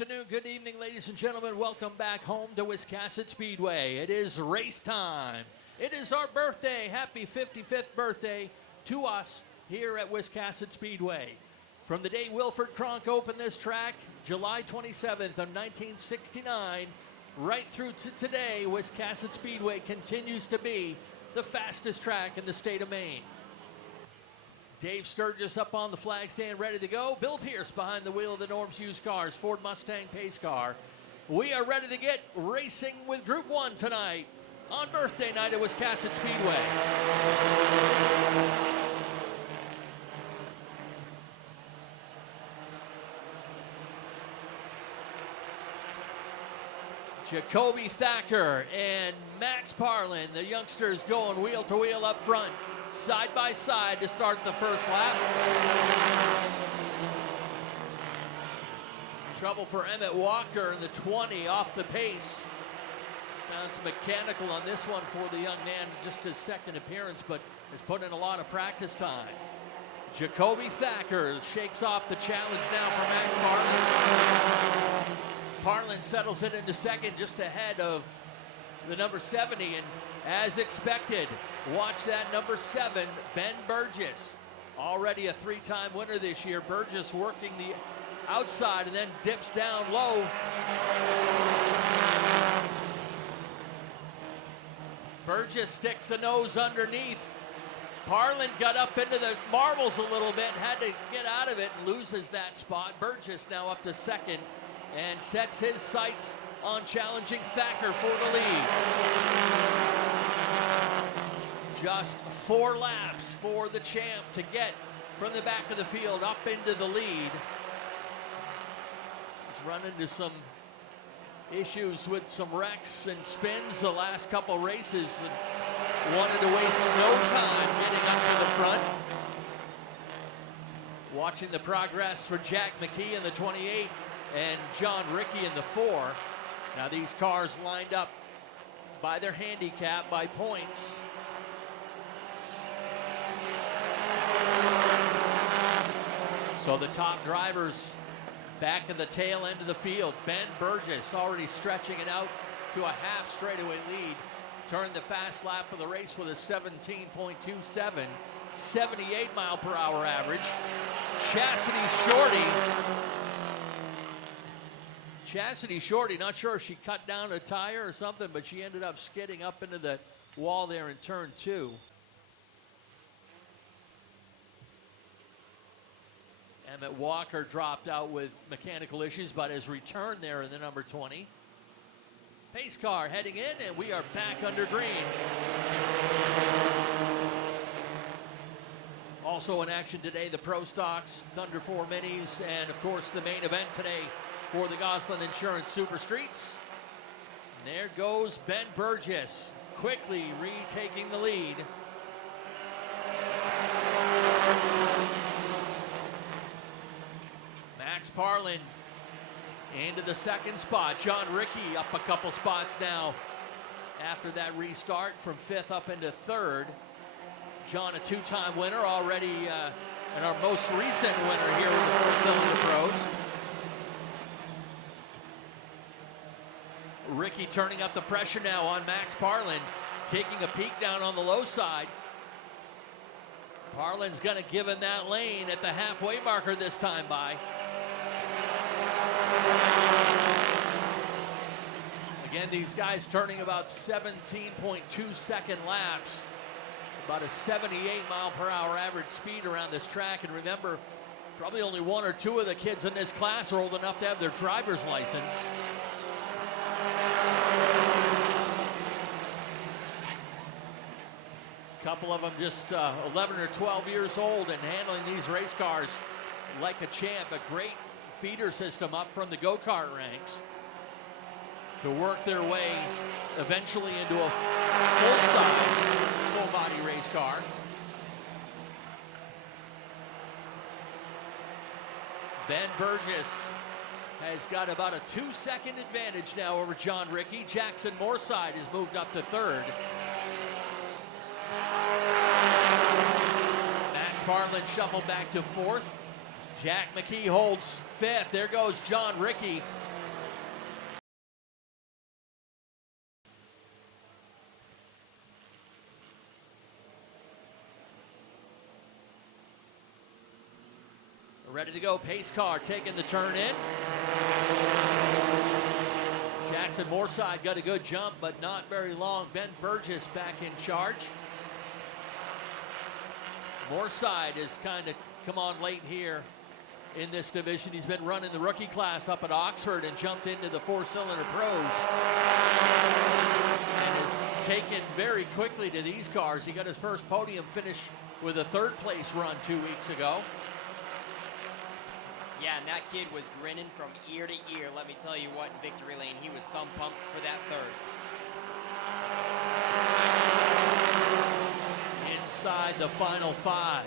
afternoon, good evening, ladies and gentlemen. Welcome back home to Wiscasset Speedway. It is race time. It is our birthday. Happy 55th birthday to us here at Wiscasset Speedway. From the day Wilford Cronk opened this track, July 27th of 1969, right through to today, Wiscasset Speedway continues to be the fastest track in the state of Maine. Dave Sturgis up on the flag stand, ready to go. Bill Pierce behind the wheel of the Norm's Used Cars Ford Mustang pace car. We are ready to get racing with Group 1 tonight on birthday night at Wiscasset Speedway. Jacobee Thacker and Max Parlin, the youngsters going wheel to wheel up front. side by side to start the first lap. Trouble for Emmett Walker in the 20 off the pace. Sounds mechanical on this one for the young man, just his second appearance, but has put in a lot of practice time. Jacobee Thacker shakes off the challenge now for Max Parlin. Parlin settles it into second, just ahead of the number 70, and as expected, watch that number 7, Ben Burgess. Already a 3-time winner this year. Burgess working the outside and then dips down low. Burgess sticks a nose underneath. Parlin got up into the marbles a little bit, had to get out of it, and loses that spot. Burgess now up to second and sets his sights on challenging Thacker for the lead. Just 4 laps for the champ to get from the back of the field up into the lead. He's run into some issues with some wrecks and spins the last couple races and wanted to waste no time getting up to the front. Watching the progress for Jack McKee in the 28 and John Rickey in the 4. Now these cars lined up by their handicap, by points. So the top drivers back in the tail end of the field. Ben Burgess already stretching it out to a half straightaway lead. Turned the fast lap of the race with a 17.27, 78 mile per hour average. Chastity Shorty, not sure if she cut down a tire or something, but she ended up skidding up into the wall there in turn 2. Emmett Walker dropped out with mechanical issues, but has returned there in the number 20. Pace car heading in, and we are back under green. Also in action today, the Pro Stocks, Thunder 4 Minis, and of course the main event today for the Goslin Insurance Super Streets. And there goes Ben Burgess, quickly retaking the lead. Max Parlin into the second spot. John Rickey up a couple spots now after that restart from 5th up into 3rd. John, a 2-time winner already, and our most recent winner here with the 4-cylinder pros. Rickey turning up the pressure now on Max Parlin, taking a peek down on the low side. Parlin's gonna give him that lane at the halfway marker this time by. Again, these guys turning about 17.2 second laps, about a 78 mile per hour average speed around this track. And remember, probably only 1 or 2 of the kids in this class are old enough to have their driver's license. A couple of them just 11 or 12 years old and handling these race cars like a champ. A great feeder system up from the go-kart ranks to work their way eventually into a full-size, full-body race car. Ben Burgess has got about a 2-second advantage now over John Rickey. Jackson Moorside has moved up to 3rd. Max Parlin shuffled back to 4th. Jack McKee holds 5th. There goes John Rickey. Ready to go, pace car taking the turn in. Jackson Moorside got a good jump, but not very long. Ben Burgess back in charge. Moorside has kind of come on late here in this division. He's been running the rookie class up at Oxford and jumped into the 4-cylinder pros. And has taken very quickly to these cars. He got his first podium finish with a 3rd place run 2 weeks ago. Yeah, and that kid was grinning from ear to ear. Let me tell you what, in victory lane, he was some pumped for that 3rd. inside the final 5.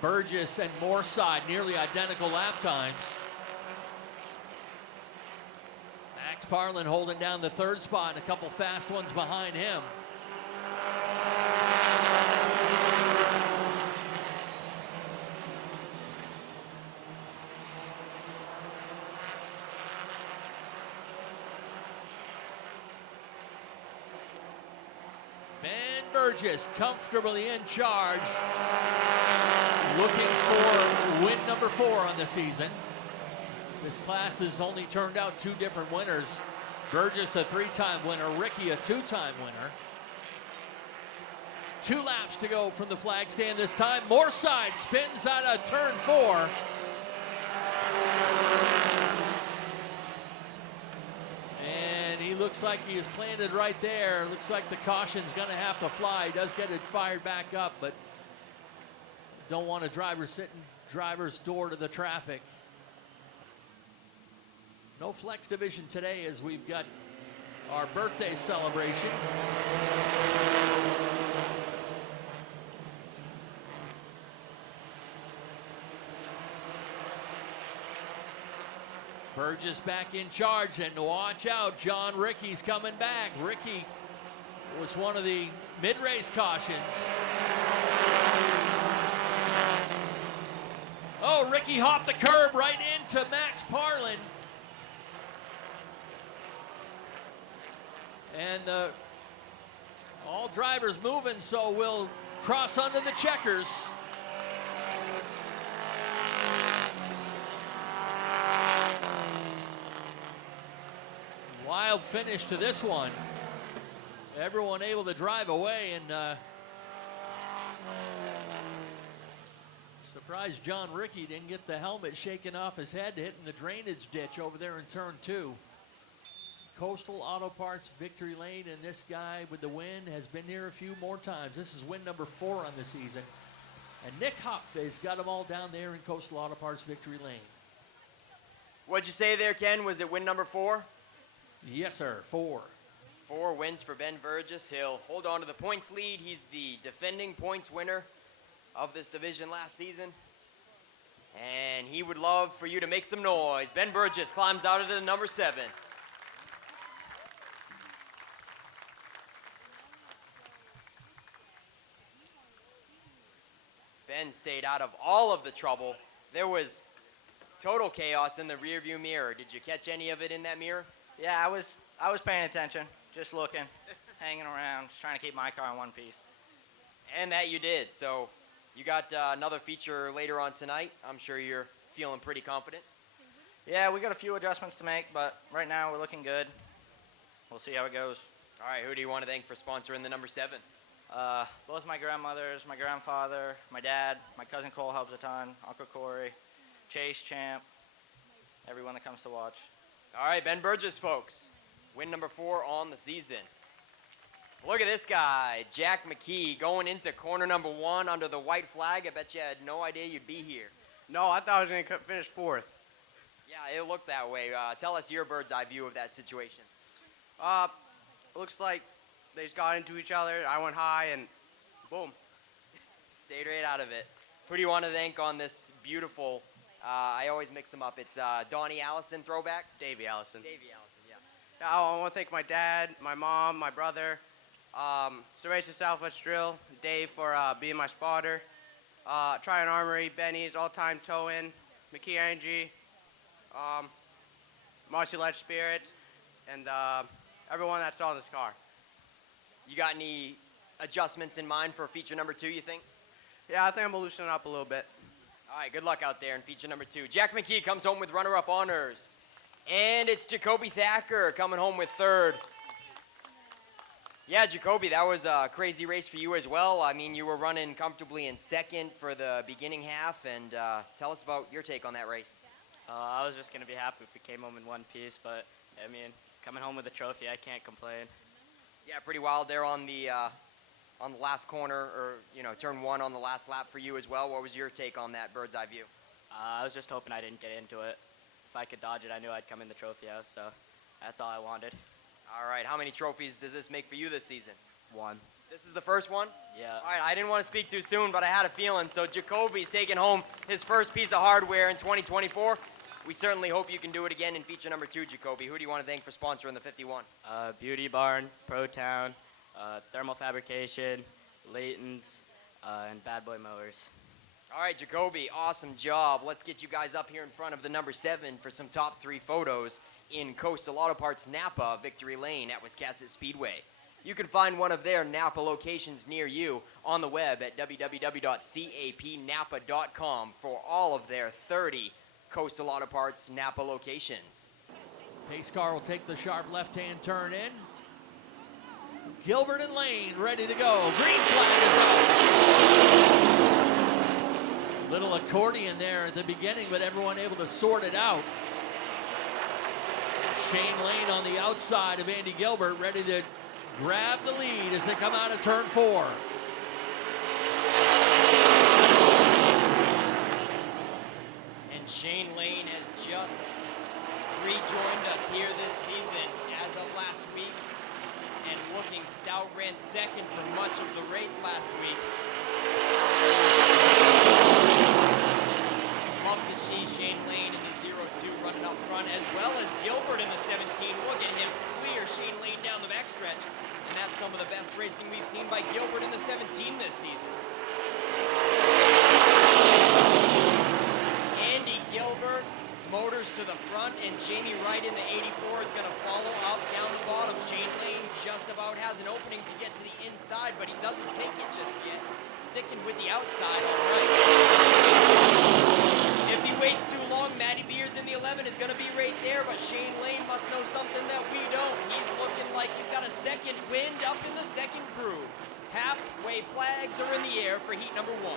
Burgess and Moorside nearly identical lap times. Max Parlin holding down the 3rd spot and a couple fast ones behind him. Ben Burgess comfortably in charge, looking for win number 4 on the season. This class has only turned out 2 different winners. Burgess a 3-time winner, Ricky a 2-time winner. 2 laps to go from the flag stand this time. Moorside spins out of turn 4. And he looks like he is planted right there. Looks like the caution's gonna have to fly. He does get it fired back up, but don't want a driver sitting driver's door to the traffic. No flex division today as we've got our birthday celebration. Burgess back in charge, and watch out, John Ricky's coming back. Ricky was one of the mid-race cautions. Oh, Ricky hopped the curb right into Max Parlin. And all drivers moving, so we'll cross under the checkers. Wild finish to this one. Everyone able to drive away, and surprised John Ricky didn't get the helmet shaken off his head, hitting the drainage ditch over there in turn 2. Coastal Auto Parts Victory Lane, and this guy with the win has been here a few more times. This is win number 4 on the season. And Nick Huff has got them all down there in Coastal Auto Parts Victory Lane. What'd you say there, Ken? Was it win number 4? Yes, sir, 4. 4 wins for Ben Burgess. He'll hold on to the points lead. He's the defending points winner of this division last season. And he would love for you to make some noise. Ben Burgess climbs out of the number 7. Ben stayed out of all of the trouble. There was total chaos in the rearview mirror. Did you catch any of it in that mirror? Yeah, I was paying attention, just looking, hanging around, just trying to keep my car in one piece. And that you did. So you got another feature later on tonight. I'm sure you're feeling pretty confident. Yeah, we got a few adjustments to make, but right now we're looking good. We'll see how it goes. All right, who do you want to thank for sponsoring the number 7? Both my grandmothers, my grandfather, my dad, my cousin Cole helps a ton, Uncle Corey, Chase, Champ, everyone that comes to watch. All right, Ben Burgess, folks. Win number 4 on the season. Look at this guy, Jack McKee, going into corner number 1 under the white flag. I bet you had no idea you'd be here. No, I thought I was going to finish 4th. Yeah, it looked that way. Tell us your bird's eye view of that situation. Looks like they just got into each other. I went high and boom. Stayed right out of it. Who do you want to thank on this beautiful, I always mix them up. It's Donnie Allison throwback? Davey Allison. Davey Allison, yeah. Yeah, I want to thank my dad, my mom, my brother, Cerveza Southwest Drill, Dave for being my spotter, Tryon Armory, Benny's, all-time tow-in, McKee and Marcy Ledge Spirits, and everyone that's on this car. You got any adjustments in mind for feature number 2, you think? Yeah, I think I'm going to loosen it up a little bit. All right, good luck out there in feature number 2. Jack McKee comes home with runner-up honors. And it's Jacobee Thacker coming home with 3rd. Yeah, Jacobee, that was a crazy race for you as well. I mean, you were running comfortably in 2nd for the beginning half. And tell us about your take on that race. I was just going to be happy if we came home in one piece, but, I mean, coming home with a trophy, I can't complain. Yeah, pretty wild there on the last corner, or, turn 1 on the last lap for you as well. What was your take on that bird's eye view? I was just hoping I didn't get into it. If I could dodge it, I knew I'd come in the trophy house, so that's all I wanted. All right, how many trophies does this make for you this season? 1. This is the first one? Yeah. All right, I didn't want to speak too soon, but I had a feeling. So Jacoby's taking home his first piece of hardware in 2024. We certainly hope you can do it again in feature number 2, Jacoby. Who do you want to thank for sponsoring the 51? Beauty Barn, Pro Town, Thermal Fabrication, Layton's, and Bad Boy Mowers. All right, Jacoby, awesome job. Let's get you guys up here in front of the number 7 for some top 3 photos in Coastal Auto Parts Napa Victory Lane at Wiscasset Speedway. You can find one of their Napa locations near you on the web at www.capnapa.com for all of their 30 Coastal Auto Parts Napa locations. Pace car will take the sharp left-hand turn in. Gilbert and Lane ready to go. Green flag is up. Little accordion there at the beginning, but everyone able to sort it out. Shane Lane on the outside of Andy Gilbert, ready to grab the lead as they come out of turn 4. And Shane Lane has just rejoined us here this season as of last week, and looking stout, ran second for much of the race last week. Love to see Shane Lane in the 0-2 running up front, as well as Gilbert in the 17. Look at him clear Shane Lane down the backstretch, and that's some of the best racing we've seen by Gilbert in the 17 this season. Andy Gilbert motors to the front, and Jamie Wright in the 84 is going to follow up down the bottom. Shane Lane just about has an opening to get to the inside, but he doesn't take it just yet. Sticking with the outside, all right. If he waits too long, Matty Beers in the 11 is going to be right there, but Shane Lane must know something that we don't. He's looking like he's got a second wind up in the second groove. Halfway flags are in the air for heat number 1.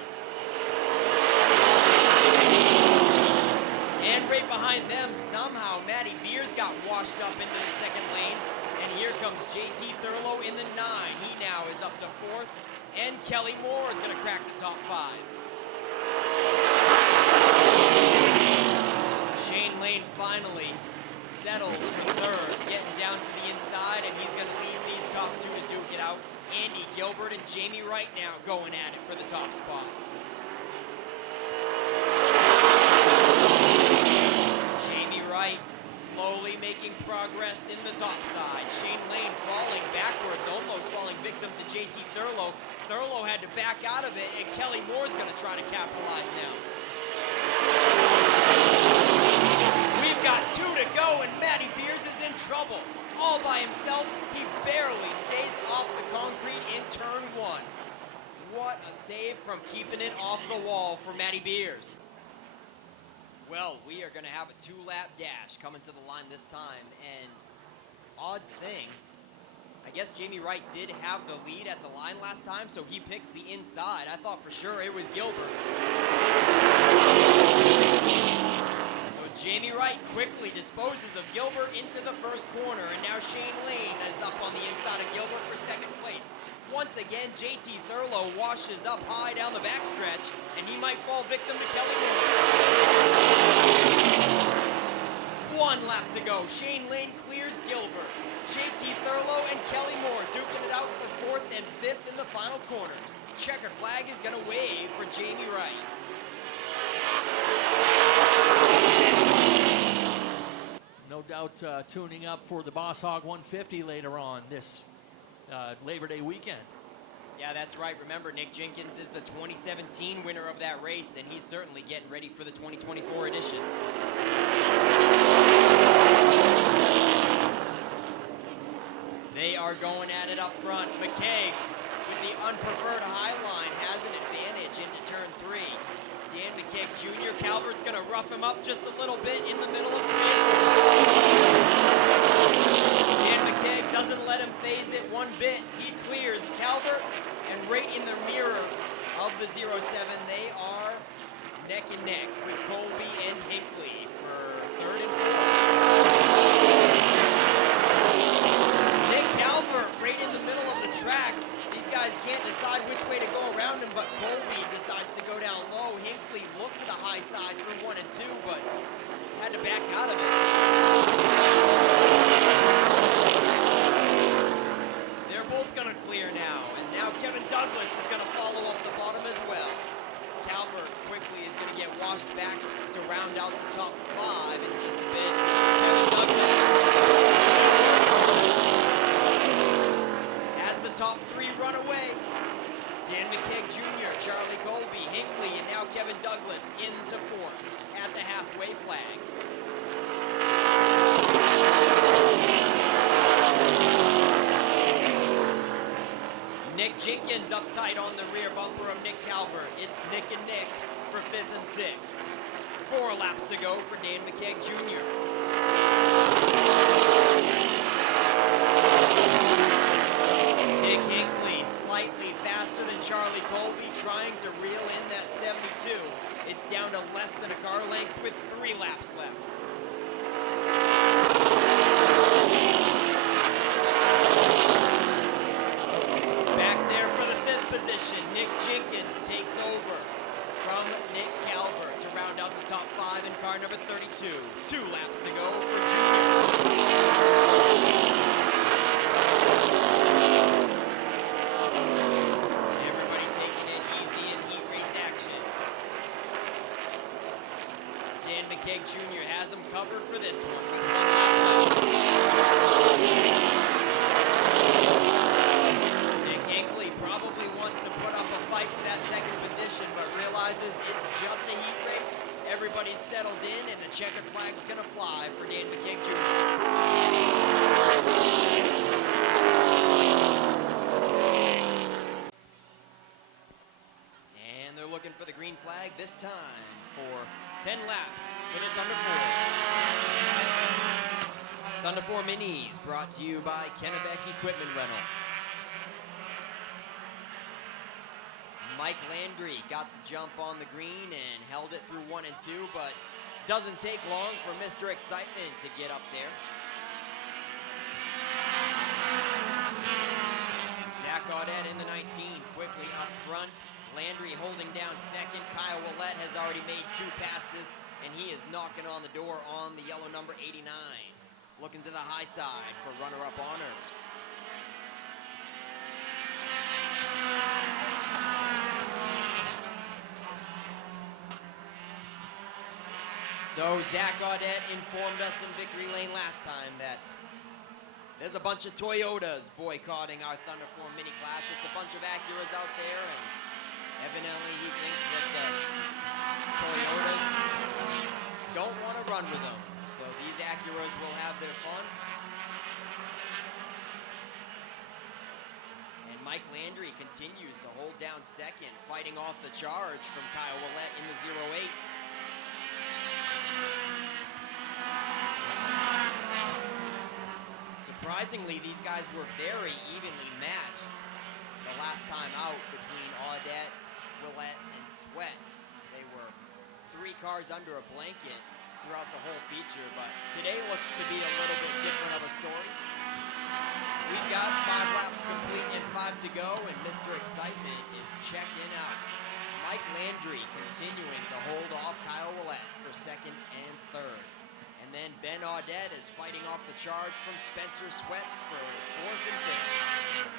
And right behind them, somehow, Matty Beers got washed up into the second lane. And here comes JT Thurlow in the 9. He now is up to 4th. And Kelly Moore is going to crack the top 5. Shane Lane finally settles for 3rd, getting down to the inside, and he's going to leave these top 2 to duke it out. Andy Gilbert and Jamie Wright now going at it for the top spot. Jamie Wright slowly making progress in the top side. Shane Lane falling backwards, almost falling victim to JT Thurlow. Thurlow had to back out of it, and Kelly Moore's going to try to capitalize now. We've got 2 to go, and Matty Beers is in trouble. All by himself, he barely stays off the concrete in turn 1. What a save from keeping it off the wall for Matty Beers. Well, we are going to have a 2-lap dash coming to the line this time, and odd thing, I guess Jamie Wright did have the lead at the line last time, so he picks the inside. I thought for sure it was Gilbert. So Jamie Wright quickly disposes of Gilbert into the first corner, and now Shane Lane is up on the inside of Gilbert for 2nd place. Once again, JT Thurlow washes up high down the backstretch, and he might fall victim to Kelly Moore. 1 lap to go. Shane Lane clears Gilbert. JT Thurlow and Kelly Moore duking it out for 4th and 5th in the final corners. Checkered flag is going to wave for Jamie Wright. No doubt tuning up for the Boss Hog 150 later on this Labor Day weekend. Yeah, that's right. Remember, Nick Jenkins is the 2017 winner of that race, and he's certainly getting ready for the 2024 edition. They are going at it up front. McKee, with the unpreferred high line, has an advantage into turn 3. Dan McKee Jr. Calvert's going to rough him up just a little bit in the middle of 3. Dan McKee doesn't let him phase it one bit. He clears Calvert, and right in the mirror of the 07, they are neck and neck with Colby and Hinckley for 3rd and 4th. Nick Calvert right in the middle of the track. These guys can't decide which way to go around him, but Colby decides to go down low. Hinckley looked to the high side through 1 and 2, but had to back out of it. They're both going to clear now, and now Douglas is going to follow up the bottom as well. Calvert quickly is going to get washed back to round out the top 5 in just a bit. Kevin Douglas as the top 3 run away. Dan McKee Jr., Charlie Colby, Hinckley, and now Kevin Douglas into 4th at the halfway flags. Nick Jenkins up tight on the rear bumper of Nick Calvert. It's Nick and Nick for 5th and 6th. 4 laps to go for Dan McKee Jr. Nick Hinckley slightly faster than Charlie Colby, trying to reel in that 72. It's down to less than a car length with 3 laps left. Nick Jenkins takes over from Nick Calvert to round out the top 5 in car number 32. 2 laps to go for Junior. Everybody taking it easy in heat race action. Dan McKee Jr. has him covered for this one with 1 lap left. Probably wants to put up a fight for that 2nd position, but realizes it's just a heat race. Everybody's settled in, and the checkered flag's going to fly for Dan McKee Jr. And they're looking for the green flag this time for 10 laps for the Thunder 4. Thunder 4 Minis brought to you by Kennebec Equipment Rental. Mike Landry got the jump on the green and held it through 1 and 2, but doesn't take long for Mr. Excitement to get up there. Zach Audette in the 19, quickly up front. Landry holding down 2nd. Kyle Willett has already made 2 passes, and he is knocking on the door on the yellow number 89. Looking to the high side for runner-up honors. So Zach Audette informed us in Victory Lane last time that there's a bunch of Toyotas boycotting our Thunder 4 mini class. It's a bunch of Acuras out there, and evidently he thinks that the Toyotas don't want to run with them. So these Acuras will have their fun. And Mike Landry continues to hold down 2nd, fighting off the charge from Kyle Willett in the 08. Surprisingly, these guys were very evenly matched the last time out between Audette, Willett, and Sweat. They were 3 cars under a blanket throughout the whole feature, but today looks to be a little bit different of a story. We've got 5 laps complete and 5 to go, and Mr. Excitement is checking out. Mike Landry continuing to hold off Kyle Willett for 2nd and 3rd. And then Ben Audette is fighting off the charge from Spencer Sweat for 4th and 5th.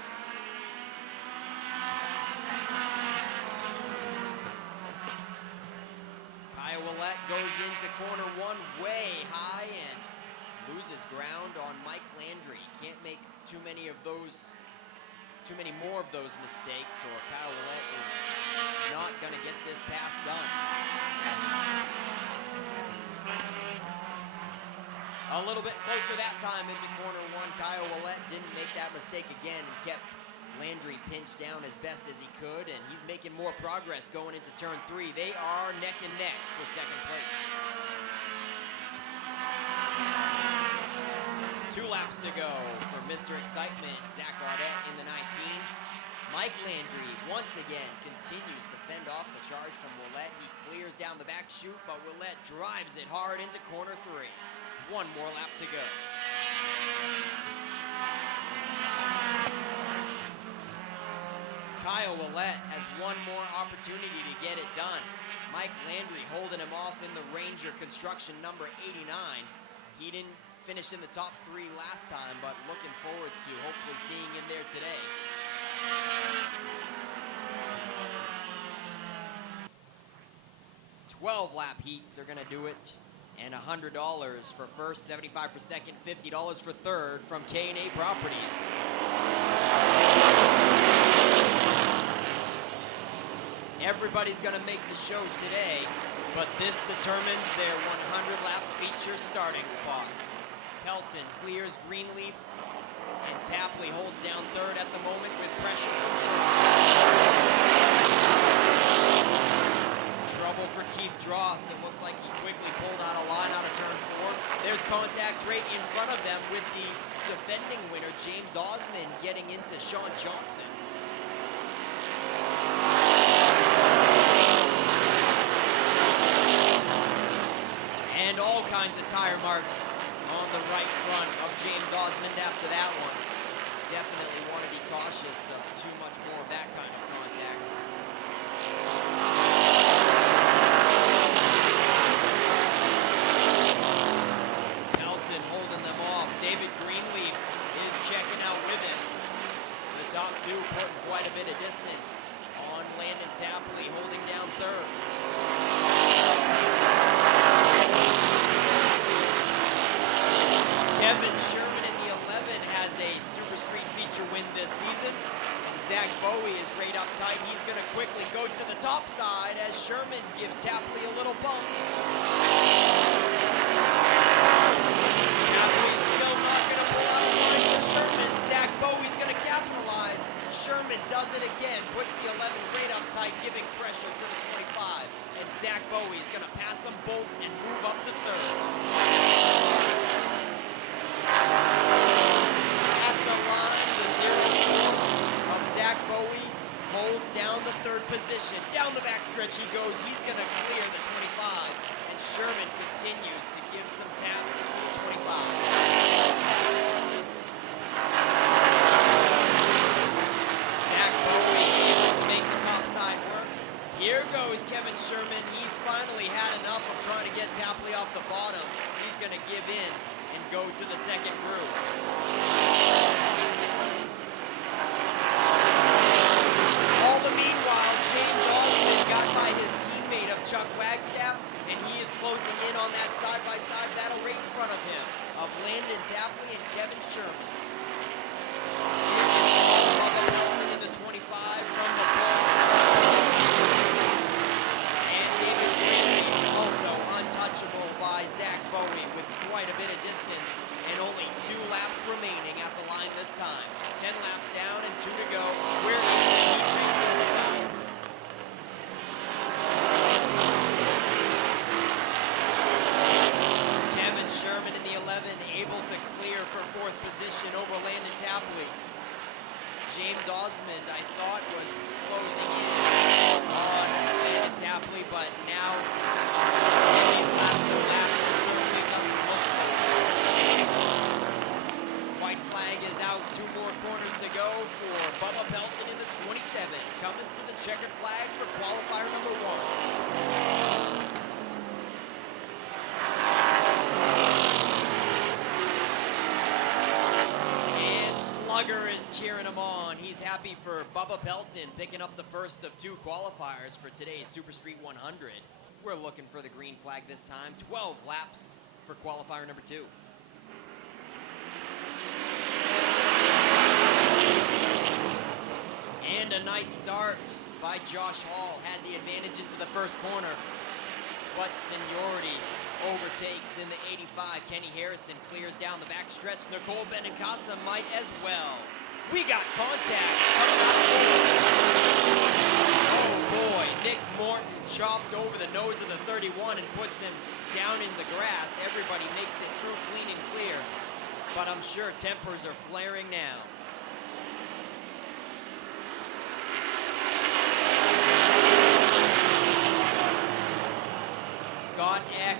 Kyle Willett goes into corner 1 way high and loses ground on Mike Landry. Can't make too many more of those mistakes, or Kyle Willett is not going to get this pass done. A little bit closer that time into corner 1. Kyle Willett didn't make that mistake again and kept Landry pinched down as best as he could, and he's making more progress going into turn 3. They are neck and neck for 2nd place. 2 laps to go for Mr. Excitement, Zach Audette in the 19. Mike Landry once again continues to fend off the charge from Willett. He clears down the back chute, but Willett drives it hard into corner 3. 1 more lap to go. Kyle Willett has 1 more opportunity to get it done. Mike Landry holding him off in the Ranger construction number 89. He didn't finish in the top 3 last time, but looking forward to hopefully seeing him there today. 12 lap heats are going to do it. And $100 for first, $75 for second, $50 for third from K&A Properties. Everybody's going to make the show today, but this determines their 100-lap feature starting spot. Pelton clears Greenleaf, and Tapley holds down third at the moment with pressure from Sherman. Trouble for Keith Drost. It looks like he quickly pulled out a line out of turn 4. There's contact right in front of them with the defending winner, James Osmond, getting into Sean Johnson. And all kinds of tire marks on the right front of James Osmond after that one. Definitely want to be cautious of too much more of that kind of contact. Pelton holding them off. David Greenleaf is checking out with him. The top two putting quite a bit of distance on Landon Tapley holding down third. Kevin Sherman in the 11 has a Super Street feature win this season. And Zach Bowie is right up tight. He's going to quickly go to the top side as Sherman gives Tapley a little bump. Tapley's still not going to pull out a line for Sherman. Zach Bowie's going to capitalize. Sherman does it again, puts the 11 right up tight, giving pressure to the 25. And Zach Bowie is going to pass them both and move up to third. At the line, the 0-4 of Zach Bowie holds down the third position. Down the backstretch he goes. He's going to clear the 25. And Sherman continues to give some taps to the 25. Zach Bowie able to make the top side work. Here goes Kevin Sherman. He's finally had enough of trying to get Tapley off the bottom. He's going to give in and go to the second group. All the meanwhile, James Osmond got by his teammate of Chuck Wagstaff, and he is closing in on that side-by-side battle right in front of him, of Landon Tapley and Kevin Sherman. Bubba Pelton in the 25 from the poles. And David Greenleaf also untouchable by Zach Bowie with quite a bit of distance and only 2 laps remaining at the line this time. 10 laps down and 2 to go. We're in the heat race overtime. Kevin Sherman in the 11 able to clear for 4th position over Landon Tapley. James Osmond, I thought, was closing in on Landon Tapley, but now these last 2 laps it certainly doesn't look so. White flag is out, 2 more corners to go for Bubba Pelton in the 27, coming to the checkered flag for qualifier number 1. Slugger is cheering him on. He's happy for Bubba Pelton picking up the first of 2 qualifiers for today's Super Street 100. We're looking for the green flag this time. 12 laps for qualifier number 2. And a nice start by Josh Hall. Had the advantage into the first corner. But seniority overtakes in the 85. Kenny Harrison clears down the backstretch. Nicole Benincasa might as well. We got contact. Oh boy, Nick Morton chopped over the nose of the 31 and puts him down in the grass. Everybody makes it through clean and clear. But I'm sure tempers are flaring now. Scott Eck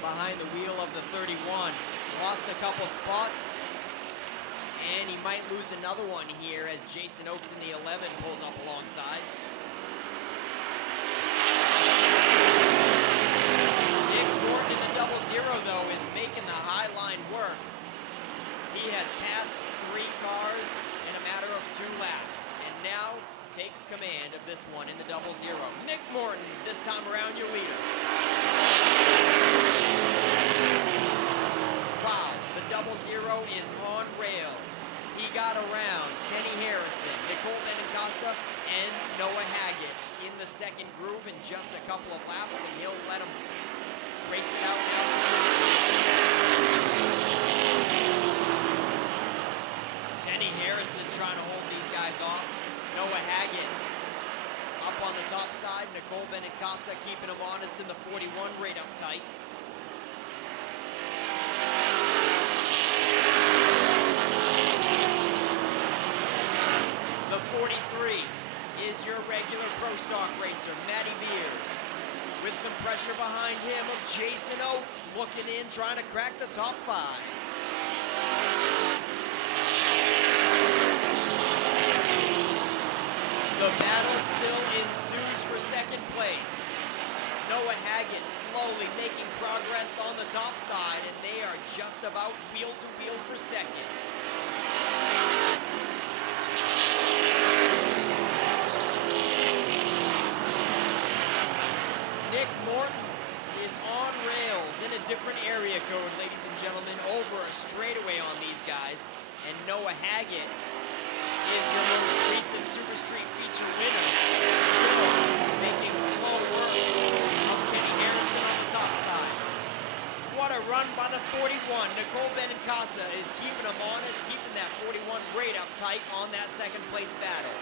behind the wheel of the 31. Lost a couple spots, and he might lose another one here as Jason Oakes in the 11 pulls up alongside. Nick Morton in the 00, though, is making the high line work. He has passed 3 cars in a matter of 2 laps, and now takes command. command of this one in the double zero. Nick Morton, this time around your leader. Wow, the double zero is on rails. He got around Kenny Harrison, Nicole Benincasa, and Noah Haggett in the second groove in just a couple of laps, and he'll let him race it out now. Kenny Harrison trying to hold these guys off. Noah Haggett up on the top side. Nicole Benincasa keeping him honest in the 41 right up tight. The 43 is your regular Pro Stock racer, Matty Beers. With some pressure behind him of Jason Oakes looking in, trying to crack the top five. The battle still ensues for second place. Noah Haggett slowly making progress on the top side, and they are just about wheel to wheel for second. Nick Morton is on rails in a different area code, ladies and gentlemen, over a straightaway on these guys. And Noah Haggett is your most recent Super Street feature winner, still making slow work of Kenny Harrison on the top side. What a run by the 41. Nicole Benincasa is keeping him honest, keeping that 41 right up tight on that second place battle.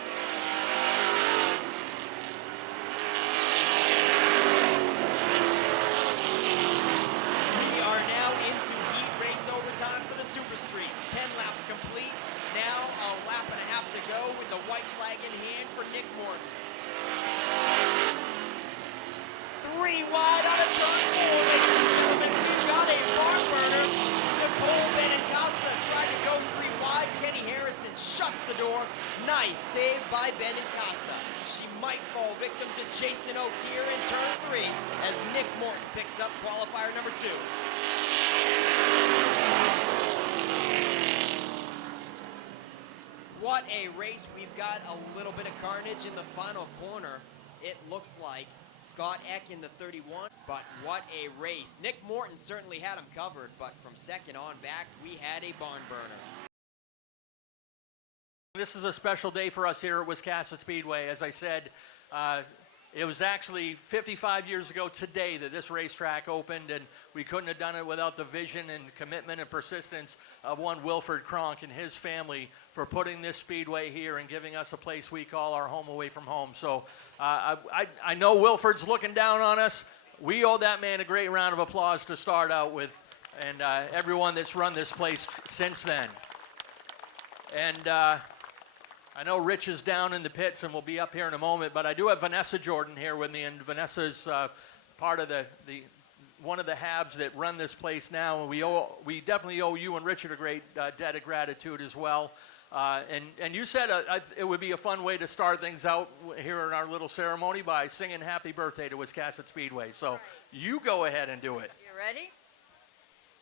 Overtime for the Super Streets. 10 laps complete. Now a lap and a half to go with the white flag in hand for Nick Morton. 3 wide out of turn 4, ladies and gentlemen. We've got a barn burner. Nicole Benincasa tried to go 3 wide. Kenny Harrison shuts the door. Nice save by Benincasa. She might fall victim to Jason Oakes here in turn 3 as Nick Morton picks up qualifier number 2. What a race. We've got a little bit of carnage in the final corner. It looks like Scott Eck in the 31, but what a race. Nick Morton certainly had him covered, but from second on back, we had a barn burner. This is a special day for us here at Wiscasset Speedway. As I said, it was actually 55 years ago today that this racetrack opened, and we couldn't have done it without the vision and commitment and persistence of one Wilford Cronk and his family for putting this speedway here and giving us a place we call our home away from home. So I know Wilford's looking down on us. We owe that man a great round of applause to start out with, and everyone that's run this place since then. And I know Rich is down in the pits and will be up here in a moment, but I do have Vanessa Jordan here with me, and Vanessa's part of the one of the halves that run this place now, and we definitely owe you and Richard a great debt of gratitude as well. And you said it would be a fun way to start things out here in our little ceremony by singing Happy Birthday to Wiscasset Speedway. So you go ahead and do it. You ready?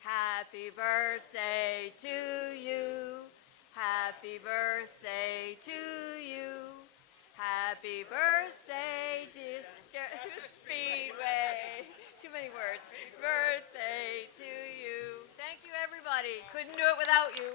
Happy birthday to you. Happy birthday to you. Happy birthday, dear Speedway. Too many words. Birthday to you. Thank you, everybody. Couldn't do it without you.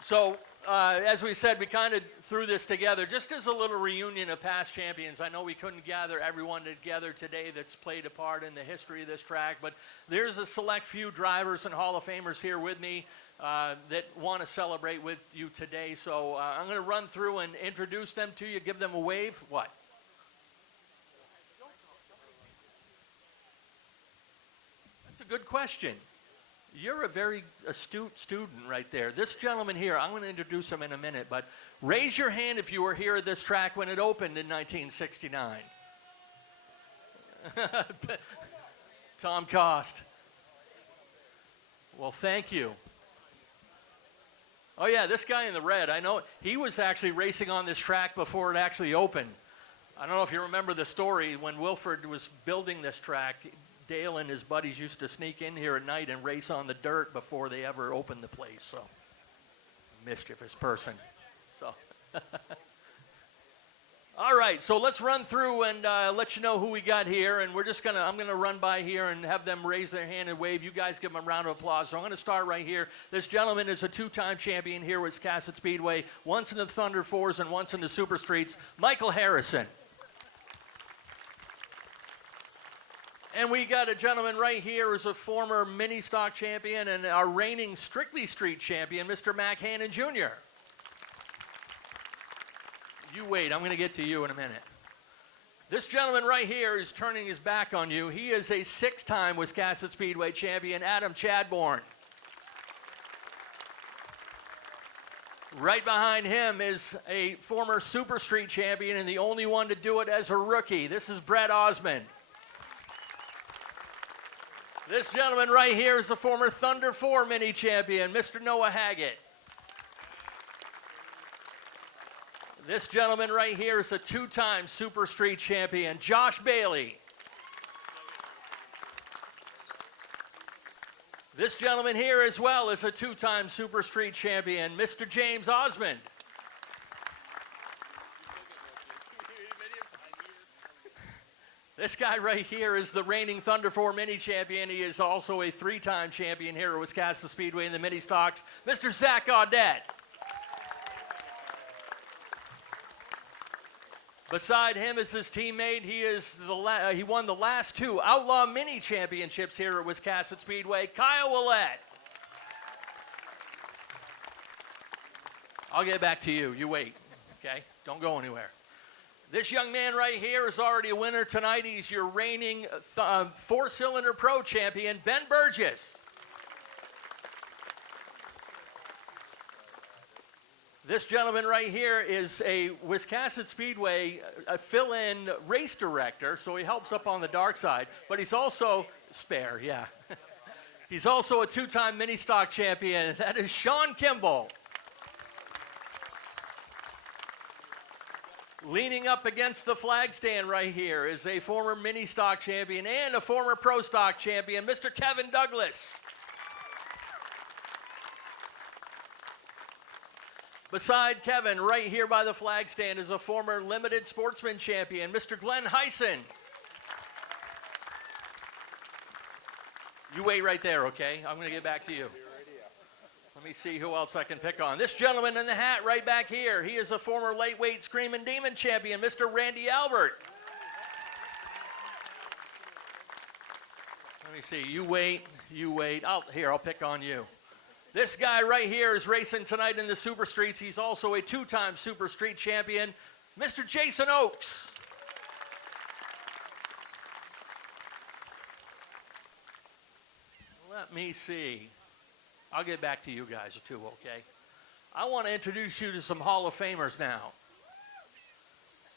So, as we said, we kind of threw this together just as a little reunion of past champions. I know we couldn't gather everyone together today that's played a part in the history of this track, but there's a select few drivers and Hall of Famers here with me that want to celebrate with you today. So I'm going to run through and introduce them to you, give them a wave. What? That's a good question. You're a very astute student right there. This gentleman here, I'm going to introduce him in a minute, but raise your hand if you were here at this track when it opened in 1969. Tom Cost. Well, thank you. Oh, yeah, this guy in the red, I know he was actually racing on this track before it actually opened. I don't know if you remember the story when Wilford was building this track. Dale and his buddies used to sneak in here at night and race on the dirt before they ever opened the place. So, mischievous person. So, All right, so let's run through and let you know who we got here. And I'm gonna run by here and have them raise their hand and wave. You guys give them a round of applause. So I'm gonna start right here. This gentleman is a two-time champion here with Wiscasset Speedway, once in the Thunder Fours and once in the Super Streets, Michael Harrison. And we got a gentleman right here who's a former mini stock champion and our reigning Strictly Street champion, Mr. Mac Hannon Jr. You wait, I'm going to get to you in a minute. This gentleman right here is turning his back on you. He is a 6-time Wiscasset Speedway champion, Adam Chadbourne. Right behind him is a former Super Street champion and the only one to do it as a rookie. This is Brett Osmond. This gentleman right here is a former Thunder 4 mini champion, Mr. Noah Haggett. This gentleman right here is a 2-time Super Street champion, Josh Bailey. This gentleman here as well is a 2-time Super Street champion, Mr. James Osmond. This guy right here is the reigning Thunder 4 mini champion. He is also a 3-time champion here at Wiscasset Speedway in the mini stocks, Mr. Zach Audette. Beside him is his teammate. He won the last 2 Outlaw Mini Championships here at Wiscasset Speedway, Kyle Willett. I'll get back to you. You wait, okay? Don't go anywhere. This young man right here is already a winner tonight. He's your reigning 4-cylinder pro champion, Ben Burgess. This gentleman right here is a Wiscasset Speedway fill-in race director, so he helps up on the dark side, but he's also spare, yeah. He's also a 2-time mini stock champion. That is Sean Kimball. Leaning up against the flag stand right here is a former mini stock champion and a former pro stock champion, Mr. Kevin Douglas. Beside Kevin, right here by the flag stand, is a former limited sportsman champion, Mr. Glenn Heisen. You wait right there, okay? I'm going to get back to you. Let me see who else I can pick on. This gentleman in the hat right back here, he is a former lightweight Screamin' Demon champion, Mr. Randy Albert. Let me see. You wait. I'll pick on you. This guy right here is racing tonight in the Super Streets. He's also a 2-time Super Street champion, Mr. Jason Oakes. Let me see. I'll get back to you guys too, okay? I want to introduce you to some Hall of Famers now.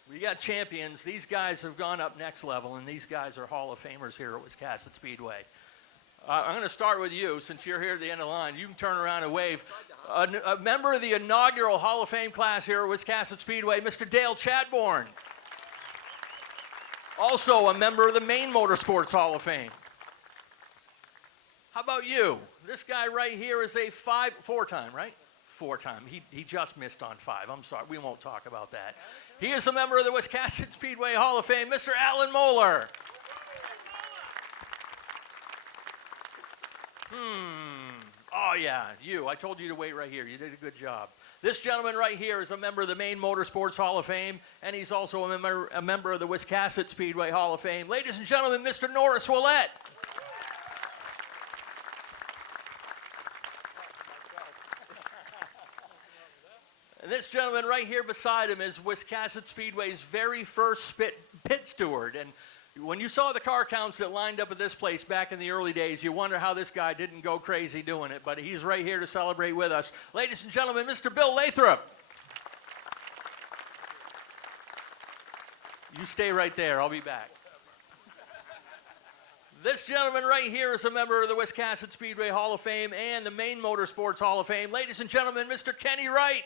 We got champions. These guys have gone up next level, and these guys are Hall of Famers here at Wiscasset Speedway. I'm going to start with you, since you're here at the end of the line. You can turn around and wave. A member of the inaugural Hall of Fame class here at Wiscasset Speedway, Mr. Dale Chadbourne. Also a member of the Maine Motorsports Hall of Fame. How about you? This guy right here is a 4-time, right? 4-time. He just missed on 5. I'm sorry. We won't talk about that. He is a member of the Wiscasset Speedway Hall of Fame, Mr. Alan Moeller. Oh, yeah, you. I told you to wait right here. You did a good job. This gentleman right here is a member of the Maine Motorsports Hall of Fame, and he's also a member of the Wiscasset Speedway Hall of Fame. Ladies and gentlemen, Mr. Norris Willett. And this gentleman right here beside him is Wiscasset Speedway's very first pit steward. And when you saw the car counts that lined up at this place back in the early days, you wonder how this guy didn't go crazy doing it. But he's right here to celebrate with us. Ladies and gentlemen, Mr. Bill Lathrop. You stay right there. I'll be back. This gentleman right here is a member of the Wiscasset Speedway Hall of Fame and the Maine Motorsports Hall of Fame. Ladies and gentlemen, Mr. Kenny Wright.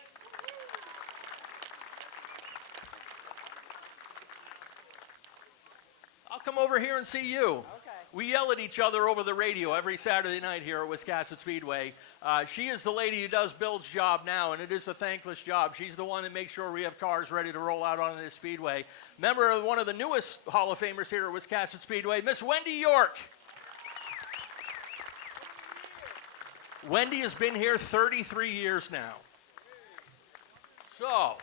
I'll come over here and see you. Okay. we yell at each other over the radio every Saturday night here at Wiscasset Speedway. She is the lady who does Bill's job now, and it is a thankless job. She's the one that makes sure we have cars ready to roll out onto this speedway. Member of one of the newest Hall of Famers here at Wiscasset Speedway, Miss Wendy York. Wendy has been here 33 years now. So,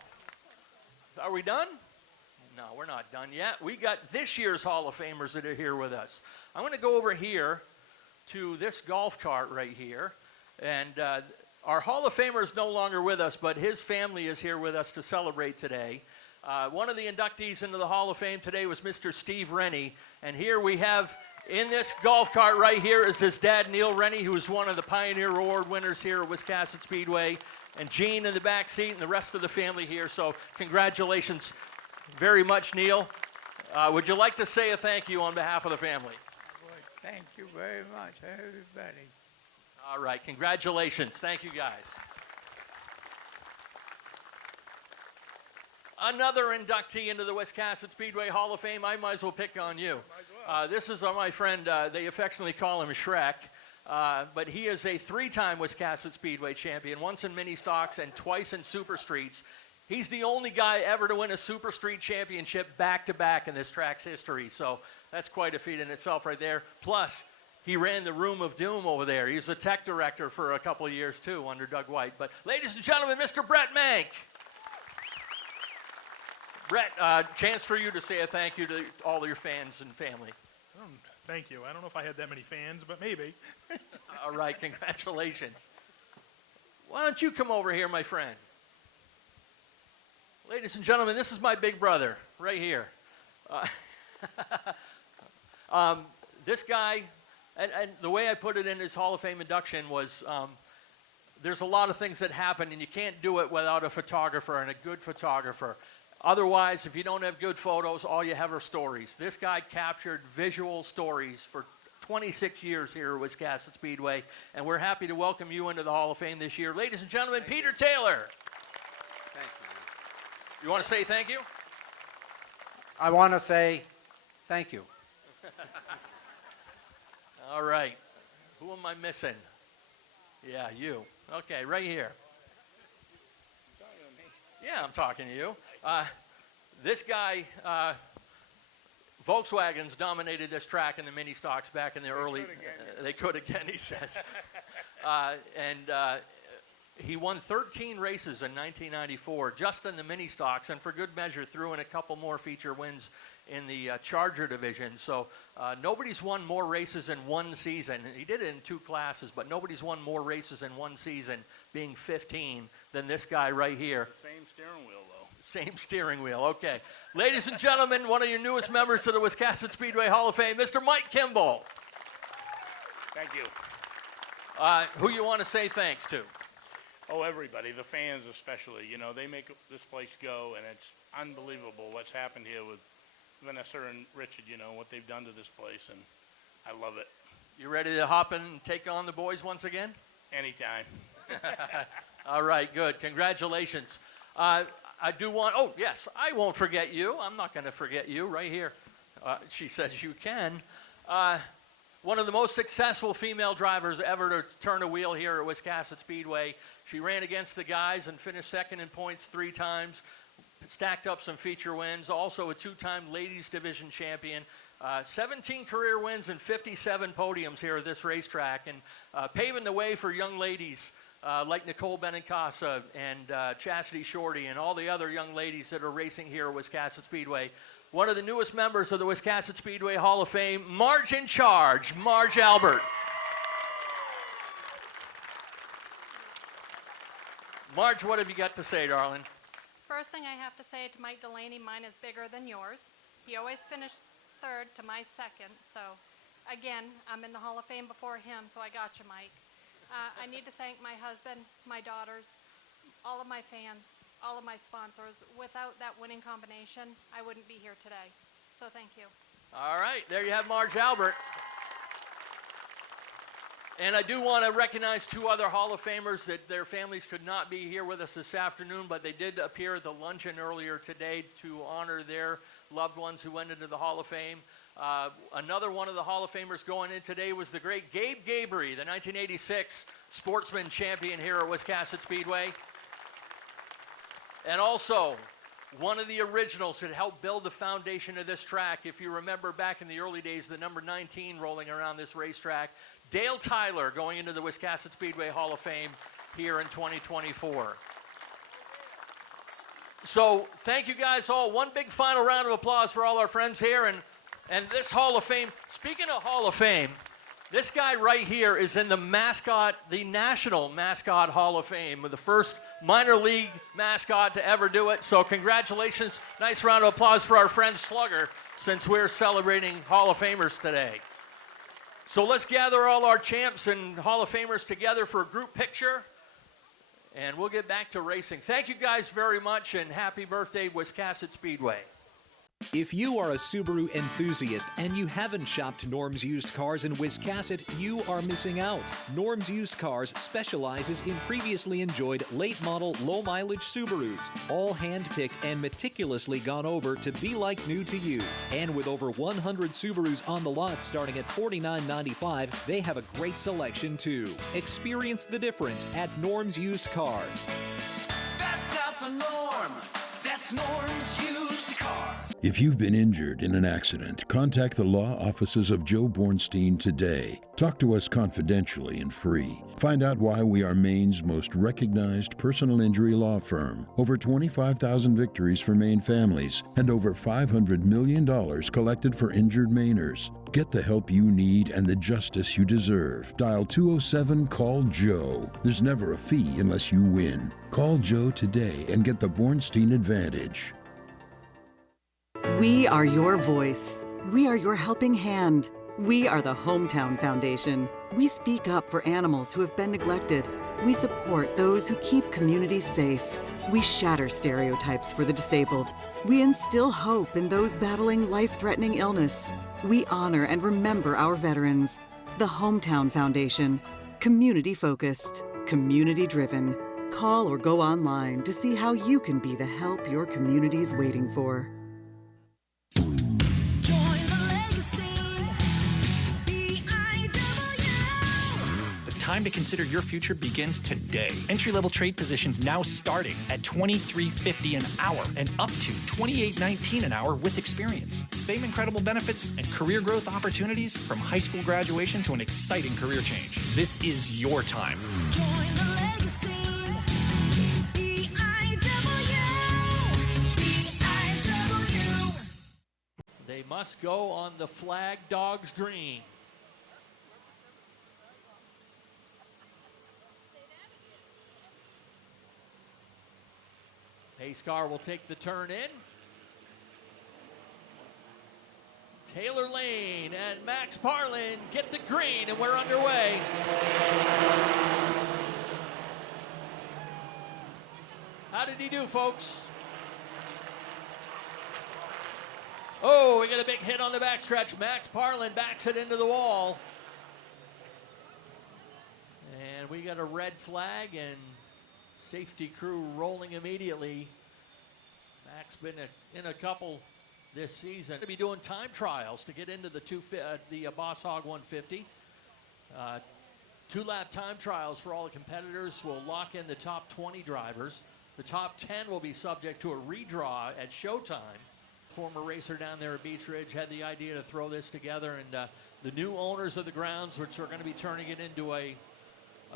are we done? No, we're not done yet. We got this year's Hall of Famers that are here with us. I'm going to go over here to this golf cart right here. And our Hall of Famer is no longer with us, but his family is here with us to celebrate today. One of the inductees into the Hall of Fame today was Mr. Steve Rennie. And here we have, in this golf cart right here, is his dad, Neil Rennie, who is one of the Pioneer Award winners here at Wiscasset Speedway. And Gene in the back seat and the rest of the family here. So congratulations very much, Neil. Would you like to say a thank you on behalf of the family? Well, thank you very much, everybody. All right, congratulations. Thank you, guys. Another inductee into the Wiscasset Speedway Hall of Fame. I might as well pick on you. This is my friend, they affectionately call him Shrek, but he is a 3-time Wiscasset Speedway champion, once in mini stocks and twice in super streets. He's the only guy ever to win a Super Street Championship back-to-back in this track's history. So that's quite a feat in itself right there. Plus, he ran the Room of Doom over there. He was a tech director for a couple of years, too, under Doug White. But ladies and gentlemen, Mr. Brett Mank. Brett, chance for you to say a thank you to all of your fans and family. Thank you. I don't know if I had that many fans, but maybe. All right, congratulations. Why don't you come over here, my friend? Ladies and gentlemen, this is my big brother right here. This guy, and the way I put it in his Hall of Fame induction was there's a lot of things that happen, and you can't do it without a photographer and a good photographer. Otherwise, if you don't have good photos, all you have are stories. This guy captured visual stories for 26 years here at Wiscasset Speedway, and we're happy to welcome you into the Hall of Fame this year. Ladies and gentlemen, Peter Taylor. Thank you. You want to say thank you? I want to say thank you. All right. Who am I missing? Yeah, you. Okay, right here. Yeah, I'm talking to you. This guy, Volkswagens dominated this track in the mini stocks back in the early. They could again, he says. He won 13 races in 1994 just in the mini stocks, and for good measure threw in a couple more feature wins in the Charger division. So nobody's won more races in one season. He did it in 2 classes, but nobody's won more races in one season, being 15, than this guy right here. Same steering wheel, though. Same steering wheel, okay. Ladies and gentlemen, one of your newest members of the Wiscasset Speedway Hall of Fame, Mr. Mike Kimball. Thank you. Who you want to say thanks to? Oh, everybody, the fans especially. You know, they make this place go, and it's unbelievable what's happened here with Vanessa and Richard, you know, what they've done to this place, and I love it. You ready to hop in and take on the boys once again? Anytime. All right, good. Congratulations. I do want, oh, yes, I won't forget you. I'm not going to forget you right here. She says you can. One of the most successful female drivers ever to turn a wheel here at Wiscasset Speedway. She ran against the guys and finished second in points 3 times, stacked up some feature wins, also a 2-time ladies division champion, 17 career wins and 57 podiums here at this racetrack, and paving the way for young ladies like Nicole Benincasa and Chastity Shorty and all the other young ladies that are racing here at Wiscasset Speedway. One of the newest members of the Wiscasset Speedway Hall of Fame, Marge in Charge, Marge Albert. Marge, what have you got to say, darling? First thing I have to say to Mike Delaney, mine is bigger than yours. He always finished 3rd to my 2nd, so again, I'm in the Hall of Fame before him, so I got you, Mike. I need to thank my husband, my daughters, all of my fans, all of my sponsors. Without that winning combination, I wouldn't be here today. So thank you. All right, there you have Marge Albert. And I do want to recognize 2 other Hall of Famers that their families could not be here with us this afternoon, but they did appear at the luncheon earlier today to honor their loved ones who went into the Hall of Fame. Another one of the Hall of Famers going in today was the great Gabe Gabrey, the 1986 Sportsman Champion here at Wiscasset Speedway. And also, one of the originals that helped build the foundation of this track. If you remember back in the early days, the number 19 rolling around this racetrack, Dale Tyler going into the Wiscasset Speedway Hall of Fame here in 2024. So thank you guys all. One big final round of applause for all our friends here and this Hall of Fame. Speaking of Hall of Fame, this guy right here is in the National Mascot Hall of Fame, the first minor league mascot to ever do it. So congratulations. Nice round of applause for our friend Slugger, since we're celebrating Hall of Famers today. So let's gather all our champs and Hall of Famers together for a group picture, and we'll get back to racing. Thank you guys very much, and happy birthday, Wiscasset Speedway. If you are a Subaru enthusiast and you haven't shopped Norm's Used Cars in Wiscasset, you are missing out. Norm's Used Cars specializes in previously enjoyed late-model, low-mileage Subarus, all hand-picked and meticulously gone over to be like new to you. And with over 100 Subarus on the lot starting at $49.95, they have a great selection too. Experience the difference at Norm's Used Cars. That's not the norm. That's Norm's Used Cars. If you've been injured in an accident, contact the law offices of Joe Bornstein today. Talk to us confidentially and free. Find out why we are Maine's most recognized personal injury law firm. Over 25,000 victories for Maine families and over $500 million collected for injured Mainers. Get the help you need and the justice you deserve. Dial 207-CALL-JOE. There's never a fee unless you win. Call Joe today and get the Bornstein advantage. We are your voice. We are your helping hand. We are the Hometown Foundation. We speak up for animals who have been neglected. We support those who keep communities safe. We shatter stereotypes for the disabled. We instill hope in those battling life-threatening illness. We honor and remember our veterans. The Hometown Foundation. Community-focused. Community-driven. Call or go online to see how you can be the help your community's waiting for. Time to consider your future begins today. Entry-level trade positions now starting at $23.50 an hour and up to $28.19 an hour with experience. Same incredible benefits and career growth opportunities from high school graduation to an exciting career change. This is your time. Join the legacy. B-I-W. They must go on the flag dogs green. Pace car will take the turn in. Taylor Lane and Max Parlin get the green, and we're underway. How did he do, folks? Oh, we got a big hit on the backstretch. Max Parlin backs it into the wall. And we got a red flag and safety crew rolling immediately. Mac's been in a couple this season. To be doing time trials to get into the Boss Hog 150. Two-lap time trials for all the competitors will lock in the top 20 drivers. The top 10 will be subject to a redraw at showtime. Former racer down there at Beach Ridge had the idea to throw this together, and the new owners of the grounds, which are going to be turning it into I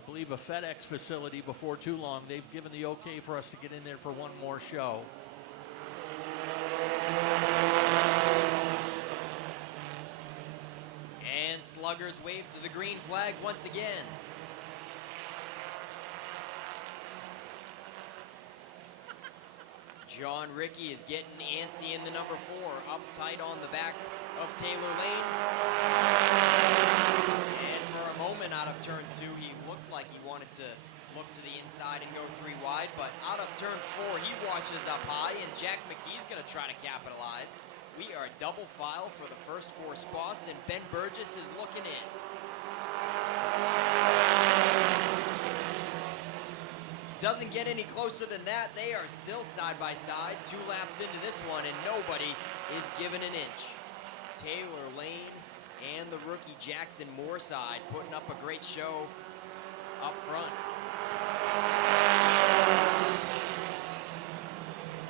believe a FedEx facility before too long, they've given the okay for us to get in there for one more show. And Sluggers wave to the green flag once again. John Rickey is getting antsy in the number 4, up tight on the back of Taylor Lane. And for a moment out of turn 2, he looked like he wanted to look to the inside and go 3 wide, but out of turn 4, he washes up high, and Jack McKee is going to try to capitalize. We are double file for the first 4 spots, and Ben Burgess is looking in. Doesn't get any closer than that. They are still side by side, 2 laps into this one, and nobody is given an inch. Taylor Lane and the rookie Jackson Moorside putting up a great show up front.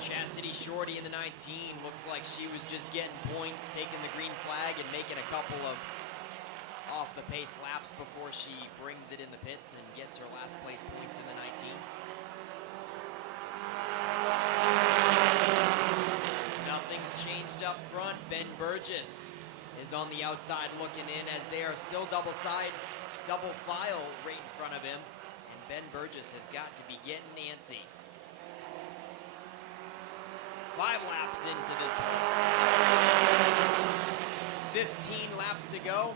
Chastity Shorty in the 19 looks like she was just getting points, taking the green flag and making a couple of off the pace laps before she brings it in the pits and gets her last place points in the 19. Nothing's changed up front. Ben Burgess is on the outside looking in as they are still double file right in front of him. And Ben Burgess has got to be getting antsy. 5 laps into this one. 15 laps to go.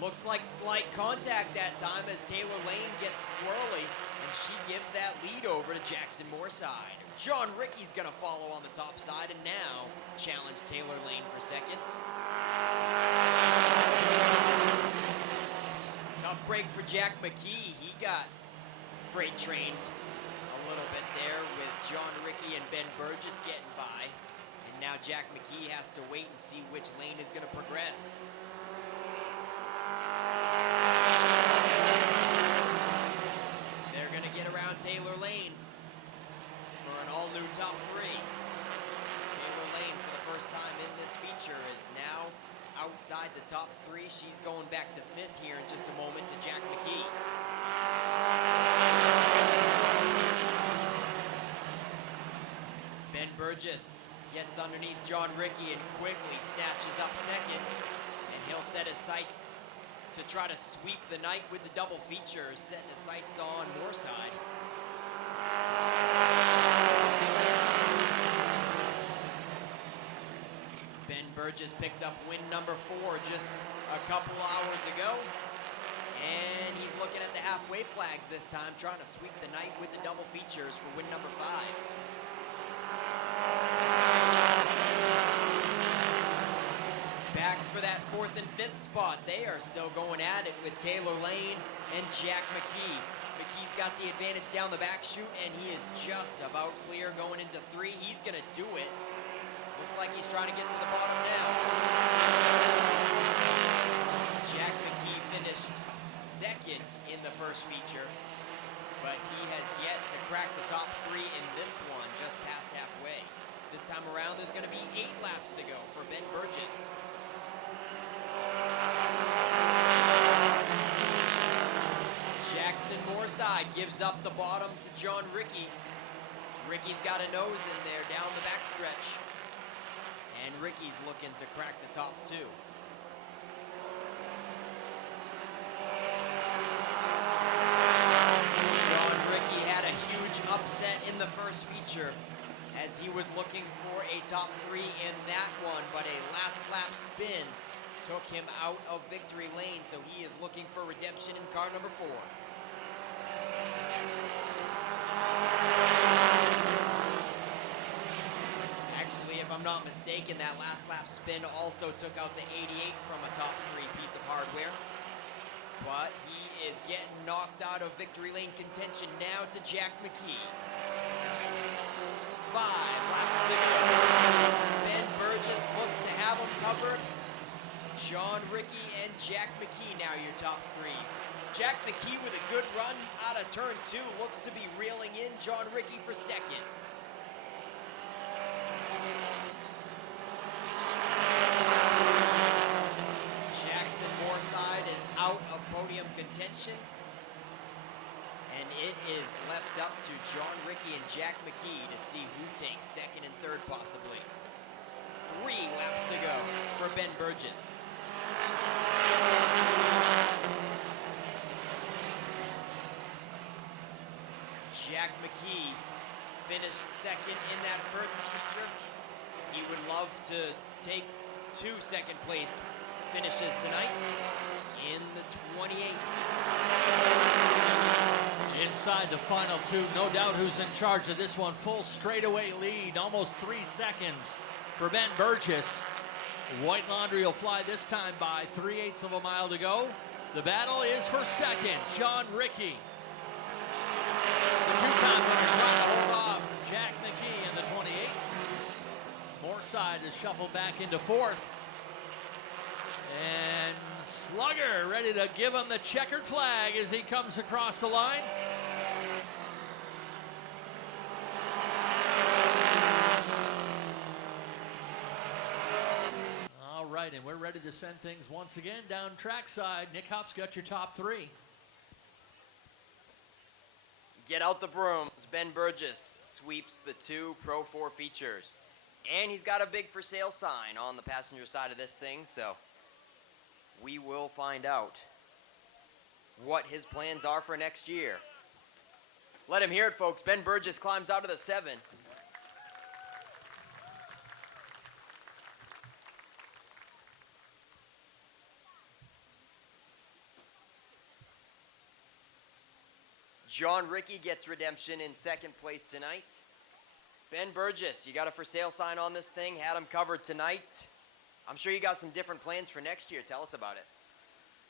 Looks like slight contact that time as Taylor Lane gets squirrely and she gives that lead over to Jackson Moorside. John Ricky's gonna follow on the top side and now challenge Taylor Lane for second. Tough break for Jack McKee. He got freight trained a little bit there with John Ricky and Ben Burgess getting by. And now Jack McKee has to wait and see which lane is gonna progress. They're gonna get around Taylor Lane for an all-new top 3. Taylor Lane, for the first time in this feature, is now outside the top 3. She's going back to 5th here in just a moment to Jack McKee. Ben Burgess gets underneath John Ricky and quickly snatches up second, and he'll set his sights to try to sweep the night with the double features, setting his sights on Moorside. Ben Burgess picked up win number 4 just a couple hours ago, and he's looking at the halfway flags this time, trying to sweep the night with the double features for win number 5. Back for that 4th and 5th spot. They are still going at it with Taylor Lane and Jack McKee. McKee's got the advantage down the back chute, and he is just about clear going into 3. He's gonna do it. Looks like he's trying to get to the bottom now. Jack McKee finished second in the first feature, but he has yet to crack the top 3 in this one, just past halfway. This time around, there's gonna be 8 laps to go for Ben Burgess. Jackson Moorside gives up the bottom to John Ricky. Ricky's got a nose in there down the backstretch. And Ricky's looking to crack the top 2. John Ricky had a huge upset in the first feature as he was looking for a top 3 in that one, but a last lap spin took him out of victory lane, so he is looking for redemption in car number 4. Actually, if I'm not mistaken, that last lap spin also took out the 88 from a top 3 piece of hardware. But he is getting knocked out of victory lane contention now to Jack McKee. 5 laps to go. Ben Burgess looks to have him covered. John Ricky and Jack McKee now your top 3. Jack McKee with a good run out of turn 2 looks to be reeling in John Ricky for second. Jackson Moorside is out of podium contention, and it is left up to John Ricky and Jack McKee to see who takes second and third possibly. 3 laps to go for Ben Burgess. Jack McKee finished second in that first feature. He would love to take 2 second place finishes tonight in the 28. Inside the final 2, no doubt who's in charge of this one. Full straightaway lead, almost 3 seconds for Ben Burgess. White Laundry will fly this time by 3/8 of a mile to go. The battle is for second. John Ricky, the 2-time winner, trying to hold off Jack McKee in the 28. Moorside is shuffled back into 4th. And Slugger ready to give him the checkered flag as he comes across the line. All right, and we're ready to send things once again down trackside. Nick Hop's got your top three. Get out the brooms. Ben Burgess sweeps the 2 Pro 4 features. And he's got a big for sale sign on the passenger side of this thing, so we will find out what his plans are for next year. Let him hear it, folks. Ben Burgess climbs out of the 7. John Ricky gets redemption in second place tonight. Ben Burgess, you got a for sale sign on this thing, had him covered tonight. I'm sure you got some different plans for next year. Tell us about it.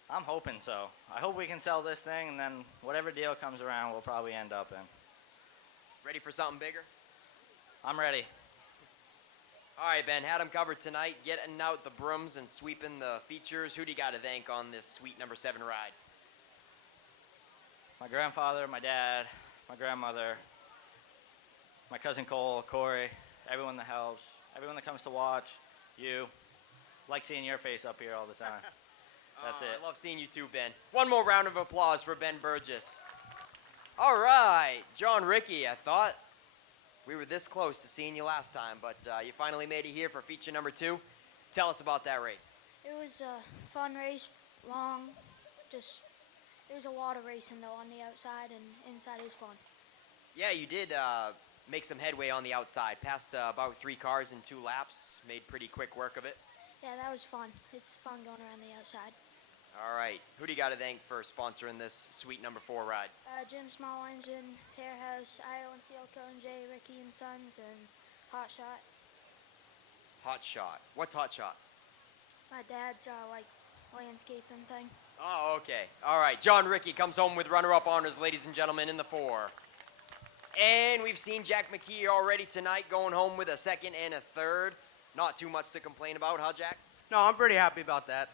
I'm hoping so. I hope we can sell this thing, and then whatever deal comes around, we'll probably end up in. Ready for something bigger? I'm ready. All right, Ben, had him covered tonight, getting out the brooms and sweeping the features. Who do you got to thank on this sweet number 7 ride? My grandfather, my dad, my grandmother, my cousin Cole, Corey, everyone that helps, everyone that comes to watch, you. Like seeing your face up here all the time. That's it. I love seeing you too, Ben. One more round of applause for Ben Burgess. All right, John Ricky, I thought we were this close to seeing you last time, but you finally made it here for feature number 2. Tell us about that race. It was a fun race, long, it was a lot of racing though on the outside, and inside is fun. Yeah, you did make some headway on the outside. Passed about 3 cars in 2 laps. Made pretty quick work of it. Yeah, that was fun. It's fun going around the outside. All right. Who do you got to thank for sponsoring this sweet number 4 ride? Jim Small Engine, Hair House, Ireland Seal Cone, J. Ricky and Sons, and Hot Shot. Hot Shot. What's Hot Shot? My dad's landscaping thing. Oh, okay. All right. John Ricky comes home with runner-up honors, ladies and gentlemen, in the 4. And we've seen Jack McKee already tonight going home with a 2nd and a 3rd. Not too much to complain about, huh, Jack? No, I'm pretty happy about that.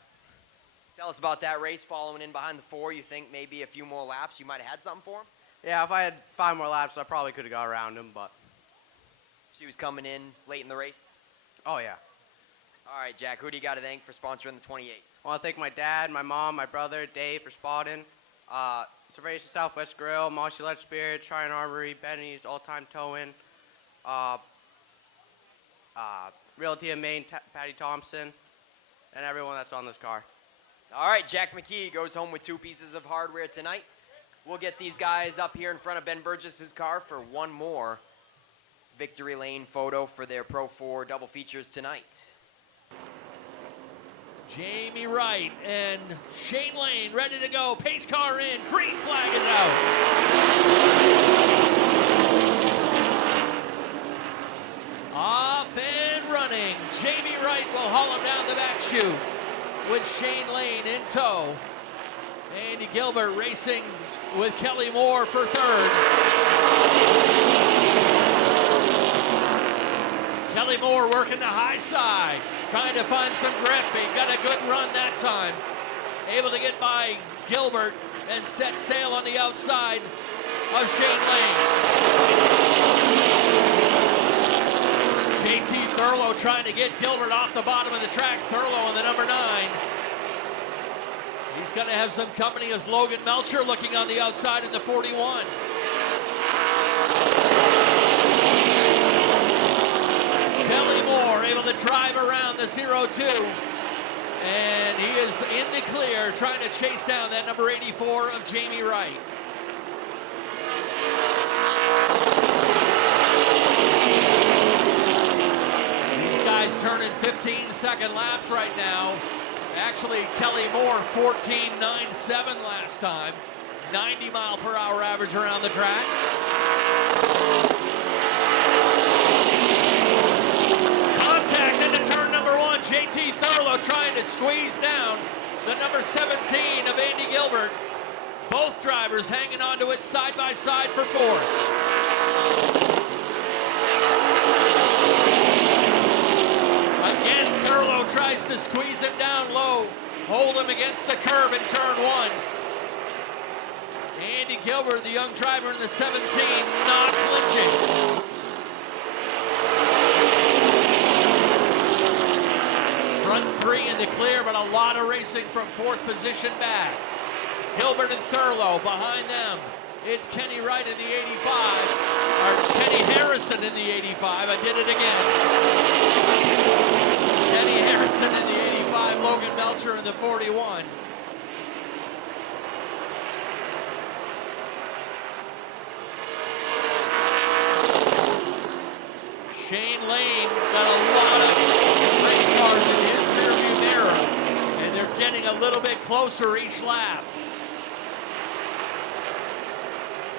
Tell us about that race following in behind the 4. You think maybe a few more laps you might have had something for him? Yeah, if I had 5 more laps, I probably could have got around him, but... She was coming in late in the race? Oh, yeah. All right, Jack, who do you got to thank for sponsoring the 28? I want to thank my dad, my mom, my brother, Dave, for spotting. Cervation Southwest Grill, Mossy Lead Spirit, Tryon Armory, Benny's, All Time Towing, Realty of Maine, Patty Thompson, and everyone that's on this car. All right, Jack McKee goes home with 2 pieces of hardware tonight. We'll get these guys up here in front of Ben Burgess's car for one more victory lane photo for their Pro 4 double features tonight. Jamie Wright and Shane Lane ready to go. Pace car in. Green flag is out. Off and running. Jamie Wright will haul him down the back chute with Shane Lane in tow. Andy Gilbert racing with Kelly Moore for 3rd. Kelly Moore working the high side, trying to find some grip. He got a good run that time. Able to get by Gilbert and set sail on the outside of Shane Lane. JT Thurlow trying to get Gilbert off the bottom of the track. Thurlow on the number 9. He's going to have some company as Logan Melcher looking on the outside in the 41. Kelly Moore able to drive around the 0-2. And he is in the clear trying to chase down that number 84 of Jamie Wright. These guys turning 15-second laps right now. Actually, Kelly Moore 14.97 last time. 90-mile-per-hour average around the track. Contact into turn number 1. JT Thurlow trying to squeeze down the number 17 of Andy Gilbert. Both drivers hanging onto it side by side for 4th. Again, Thurlow tries to squeeze him down low hold him against the curb in turn 1. Andy Gilbert, the young driver in the 17, not flinching. Front 3 in the clear, but a lot of racing from 4th position back. Gilbert and Thurlow behind them. It's Kenny Wright in the 85, or Kenny Harrison in the 85. I did it again. Kenny Harrison in the 85, Logan Melcher in the 41. Shane Lane got a lot of race cars in his rearview mirror, and they're getting a little bit closer each lap.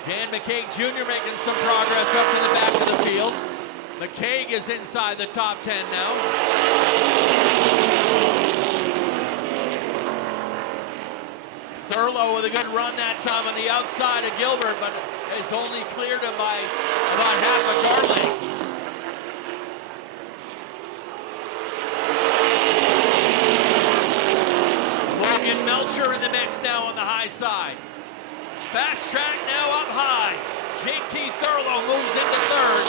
Dan McKee Jr. making some progress up to the back of the field. McKee is inside the top 10 now. Thurlow with a good run that time on the outside of Gilbert, but has only cleared him by about half a car length. Logan Melcher in the mix now on the high side. Fast track now up high. JT Thurlow moves into 3rd.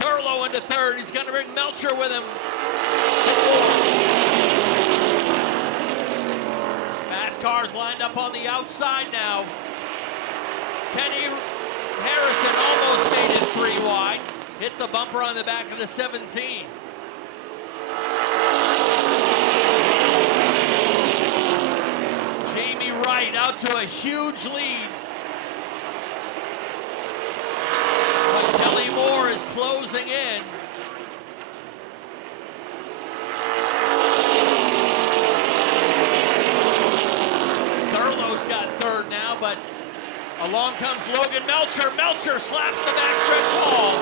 Thurlow into 3rd. He's going to bring Melcher with him to 4th. Fast cars lined up on the outside now. Kenny Harrison almost made it 3 wide. Hit the bumper on the back of the 17. Right out to a huge lead. But Kelly Moore is closing in. Thurlow's got 3rd now, but along comes Logan Melcher. Melcher slaps the backstretch wall.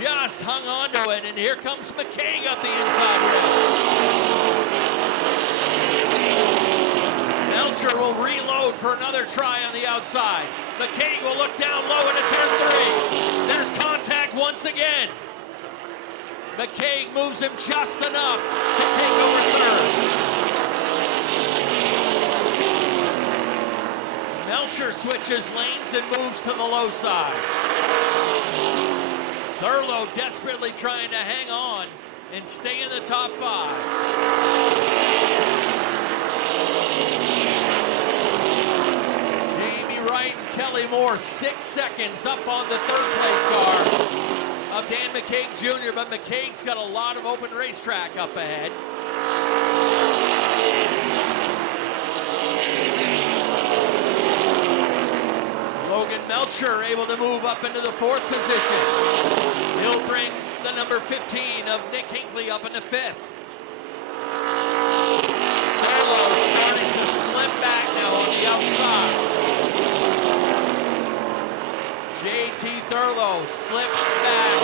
Just hung on to it, and here comes McKee up the inside rail. Melcher will reload for another try on the outside. McKee will look down low into turn 3. There's contact once again. McKee moves him just enough to take over 3rd. Melcher switches lanes and moves to the low side. Thurlow desperately trying to hang on and stay in the top 5. Wright and Kelly Moore 6 seconds up on the 3rd place car of Dan McKee Jr., but McKee's got a lot of open racetrack up ahead. Logan Melcher able to move up into the 4th position. He'll bring the number 15 of Nick Hinckley up into 5th. Thurlow starting to slip back now on the outside. JT Thurlow slips back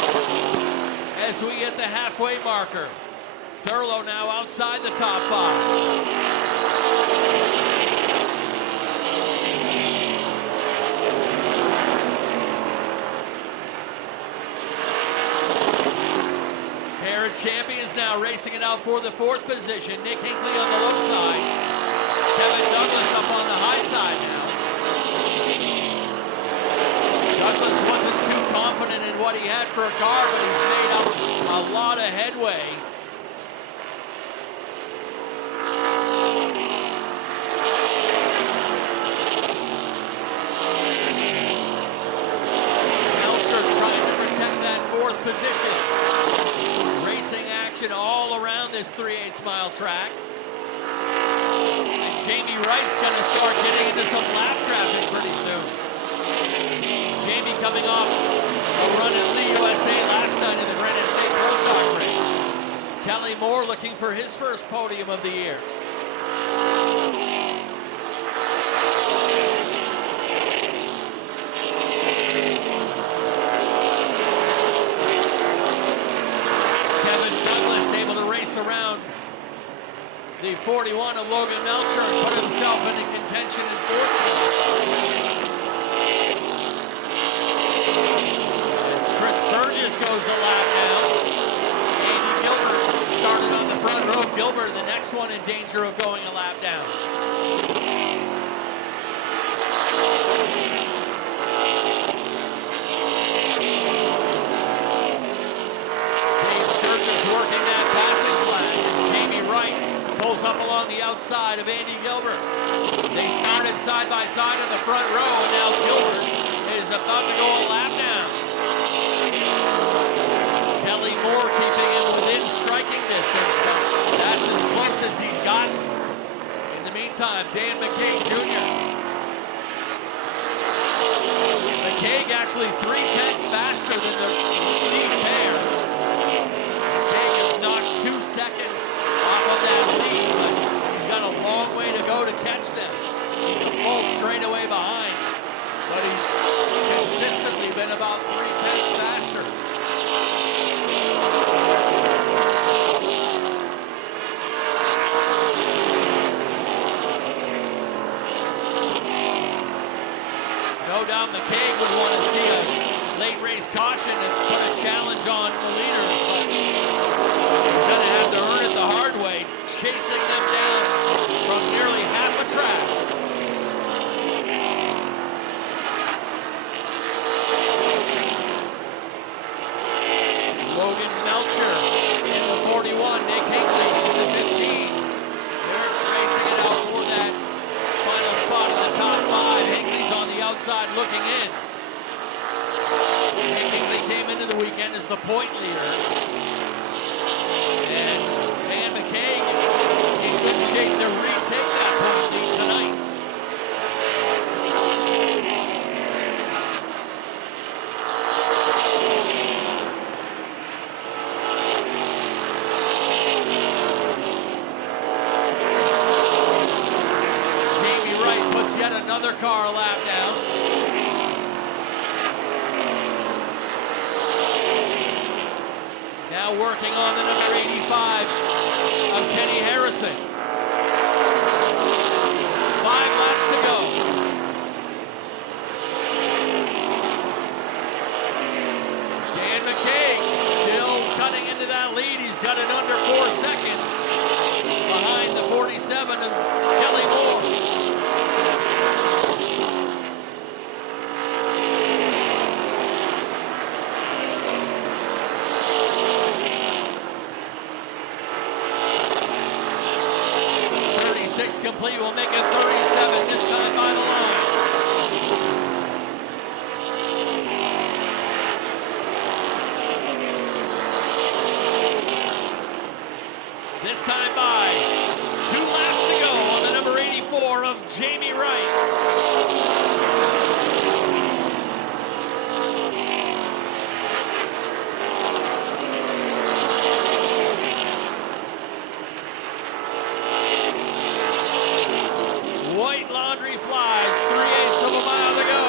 as we hit the halfway marker. Thurlow now outside the top 5. Pair of champions now racing it out for the 4th position. Nick Hinckley on the low side. Kevin Douglas up on the high side now. Douglas wasn't too confident in what he had for a car, but he's made up a lot of headway. Melcher trying to protect that 4th position. Racing action all around this 3/8 mile track. And Jamie Wright's going to start getting into some lap traffic pretty soon. Jamie coming off a run at Lee USA last night in the Granite State Pro Stock race. Kelly Moore looking for his first podium of the year. Kevin Douglas able to race around the 41 of Logan Melcher and put himself into contention in 4th place. Chris Burgess goes a lap now. Andy Gilbert started on the front row. Gilbert, the next one in danger of going a lap down. Dave Sturgis working that passing flag. Jamie Wright pulls up along the outside of Andy Gilbert. They started side by side in the front row, and now Gilbert is about to go a lap down. Kelly Moore keeping him within striking distance, but that's as close as he's gotten. In the meantime, Dan McKee Jr. McKee actually 3/10 faster than the lead pair. McKee is knocked 2 seconds off of that lead, but he's got a long way to go to catch them. He's a full straightaway behind, but he's consistently been about 3/10 faster. No doubt McKee would want to see a late race caution and put a challenge on the leaders, but he's going to have to earn it the hard way, chasing them down from nearly half a track. Logan Melcher in the 41, Nick Hinckley in the 15. They're racing it out for that final spot in the top 5. Hinckley's on the outside looking in. Hinckley came into the weekend as the point leader. And Dan McKee in good shape to retake that point lead tonight. Yet another car lap down. Now working on the number 85 of Kenny Harrison. 5 laps to go. Dan McKee still cutting into that lead. He's got it under 4 seconds behind the 47 of Kelly Moore. Complete will make it 37 this time by the line. This time by 2 laps to go on the number 84 of Jamie Wright. Flies, 3/8 of a mile to go.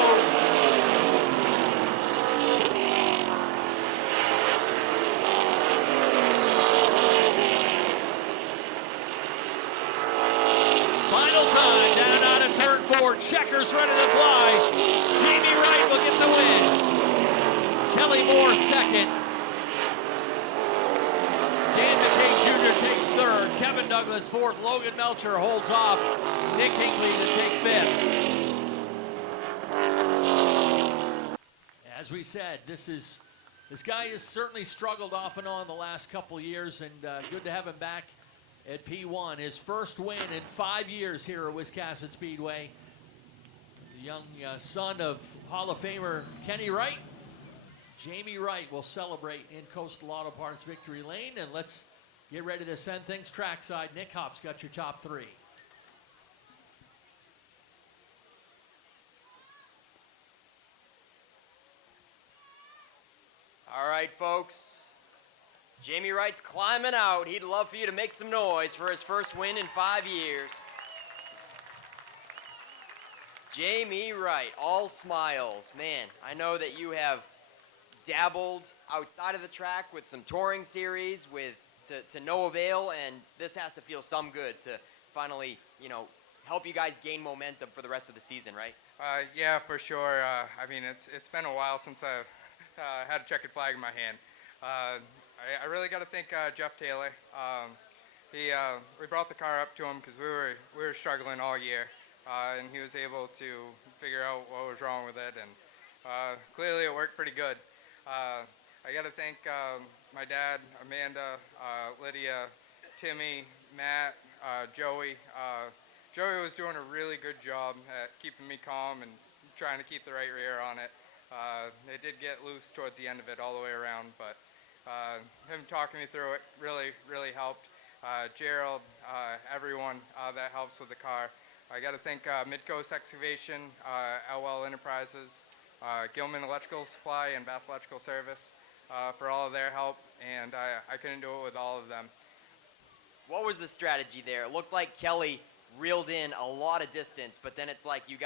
Final time, down out of turn 4, checkers ready to fly. Jamie Wright will get the win. Kelly Moore second. Dan McKee Jr. takes third. Kevin Douglas fourth. Logan Melcher holds off Nick Hinckley to take fifth. As we said, this guy has certainly struggled off and on the last couple years, and good to have him back at P1. His first win in 5 years here at Wiscasset Speedway. The young son of Hall of Famer Kenny Wright. Jamie Wright will celebrate in Coastal Auto Parts Victory Lane, and let's get ready to send things trackside. Nick Huff's got your top 3. All right, folks. Jamie Wright's climbing out. He'd love for you to make some noise for his first win in 5 years. Jamie Wright, all smiles. Man, I know that you have dabbled outside of the track with some touring series to no avail, and this has to feel some good to finally, help you guys gain momentum for the rest of the season, right? Yeah, for sure. I mean, it's been a while since I've had a checkered flag in my hand. I really got to thank Jeff Taylor. we brought the car up to him because we were struggling all year, and he was able to figure out what was wrong with it, and clearly it worked pretty good. I got to thank my dad, Amanda, Lydia, Timmy, Matt, Joey. Joey was doing a really good job at keeping me calm and trying to keep the right rear on it. It did get loose towards the end of it all the way around, but him talking me through it really helped. Gerald, everyone that helps with the car. I got to thank Midcoast Excavation, LL Enterprises, Gilman Electrical Supply, and Bath Electrical Service for all of their help, and I couldn't do it with all of them. What was the strategy there? It looked like Kelly reeled in a lot of distance, but then it's like you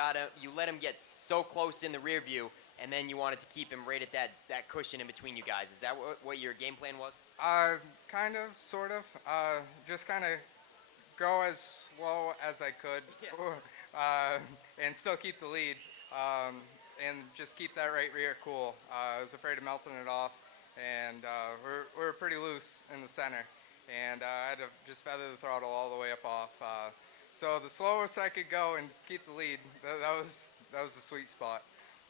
let him get so close in the rear view, and then you wanted to keep him right at that cushion in between you guys. Is that what your game plan was? Kind of, sort of. Just kind of go as slow as I could, and still keep the lead, and just keep that right rear cool. I was afraid of melting it off, and we were pretty loose in the center, and I had to just feather the throttle all the way up off. So the slowest I could go and keep the lead, that was the sweet spot.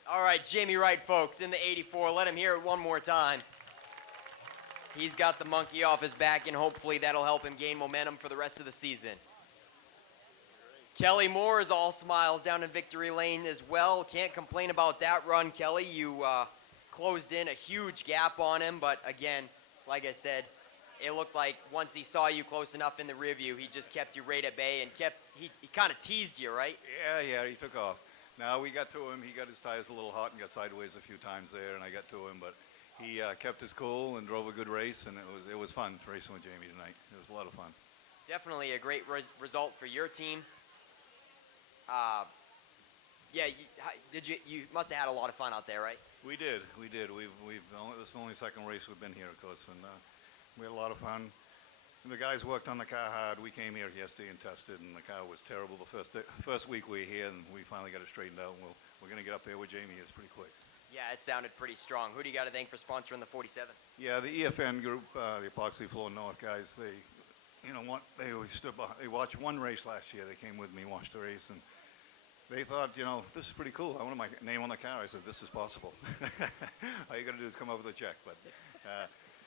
All right, Jamie Wright, folks, in the 84. Let him hear it one more time. He's got the monkey off his back, and hopefully that'll help him gain momentum for the rest of the season. Kelly Moore is all smiles down in victory lane as well. Can't complain about that run, Kelly. You closed in a huge gap on him, but again, like I said, it looked like once he saw you close enough in the rear view, he just kept you right at bay and he kind of teased you, right? Yeah, he took off. Now we got to him. He got his tires a little hot and got sideways a few times there, and I got to him, but he kept his cool and drove a good race, and it was fun racing with Jamie tonight. It was a lot of fun. Definitely a great result for your team. You must have had a lot of fun out there, right? We did. This is the only second race we've been here, of course, and we had a lot of fun. And the guys worked on the car hard. We came here yesterday and tested, and the car was terrible the first week we were here, and we finally got it straightened out. And we're going to get up there with Jamie. It's pretty quick. Yeah, it sounded pretty strong. Who do you got to thank for sponsoring the 47? Yeah, the EFN group, the Epoxy Floor North guys. They watched one race last year. They came with me, watched the race, and they thought, this is pretty cool. I want my name on the car. I said, this is possible. All you got to do is come up with a check. But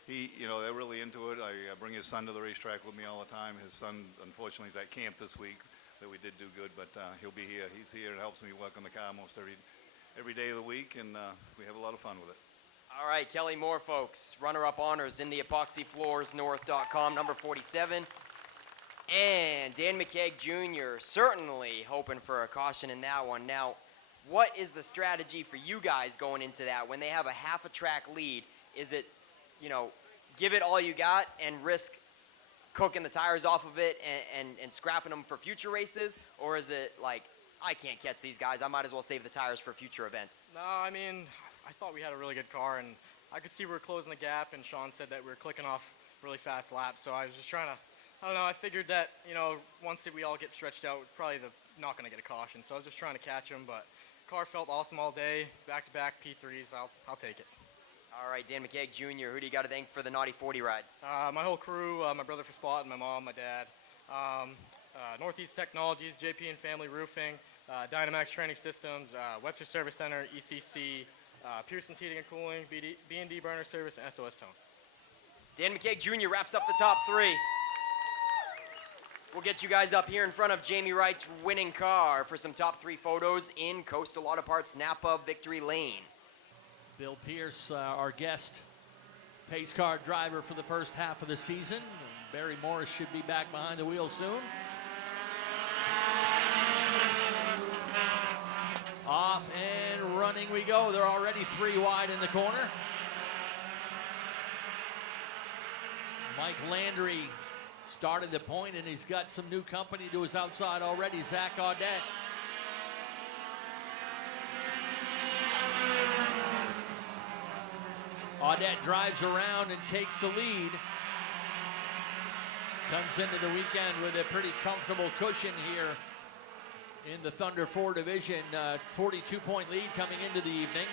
they're really into it. I bring his son to the racetrack with me all the time. His son, unfortunately, is at camp this week. That we did do good, but he'll be here. He's here and helps me work on the car most every day of the week, and we have a lot of fun with it. All right, Kelly Moore, folks. Runner-up honors in the epoxyfloorsnorth.com, number 47. And Dan McKee Jr. certainly hoping for a caution in that one. Now, what is the strategy for you guys going into that? When they have a half a track lead, is it, give it all you got and risk cooking the tires off of it and scrapping them for future races? Or is it like, I can't catch these guys, I might as well save the tires for future events? No, I thought we had a really good car, and I could see we were closing the gap, and Sean said that we were clicking off really fast laps, so I was just trying to, I figured that, once we all get stretched out, we're probably not going to get a caution, so I was just trying to catch him, but car felt awesome all day, back-to-back P3s, I'll take it. All right, Dan McKee Jr., who do you got to thank for the Naughty 40 ride? My whole crew, my brother for spotting, my mom, my dad, Northeast Technologies, JP and Family Roofing, Dynamax Training Systems, Webster Service Center, ECC, Pearson's Heating and Cooling, B&D Burner Service, and SOS Tone. Dan McKee Jr. wraps up the top three. We'll get you guys up here in front of Jamie Wright's winning car for some top three photos in Coastal Auto Parts Napa Victory Lane. Bill Pierce, our guest pace car driver for the first half of the season. Barry Morris should be back behind the wheel soon. Off and running we go. They're already 3 wide in the corner. Mike Landry started the point, and he's got some new company to his outside already, Zach Audette. Audette drives around and takes the lead. Comes into the weekend with a pretty comfortable cushion here in the Thunder 4 division. 42-point lead coming into the evening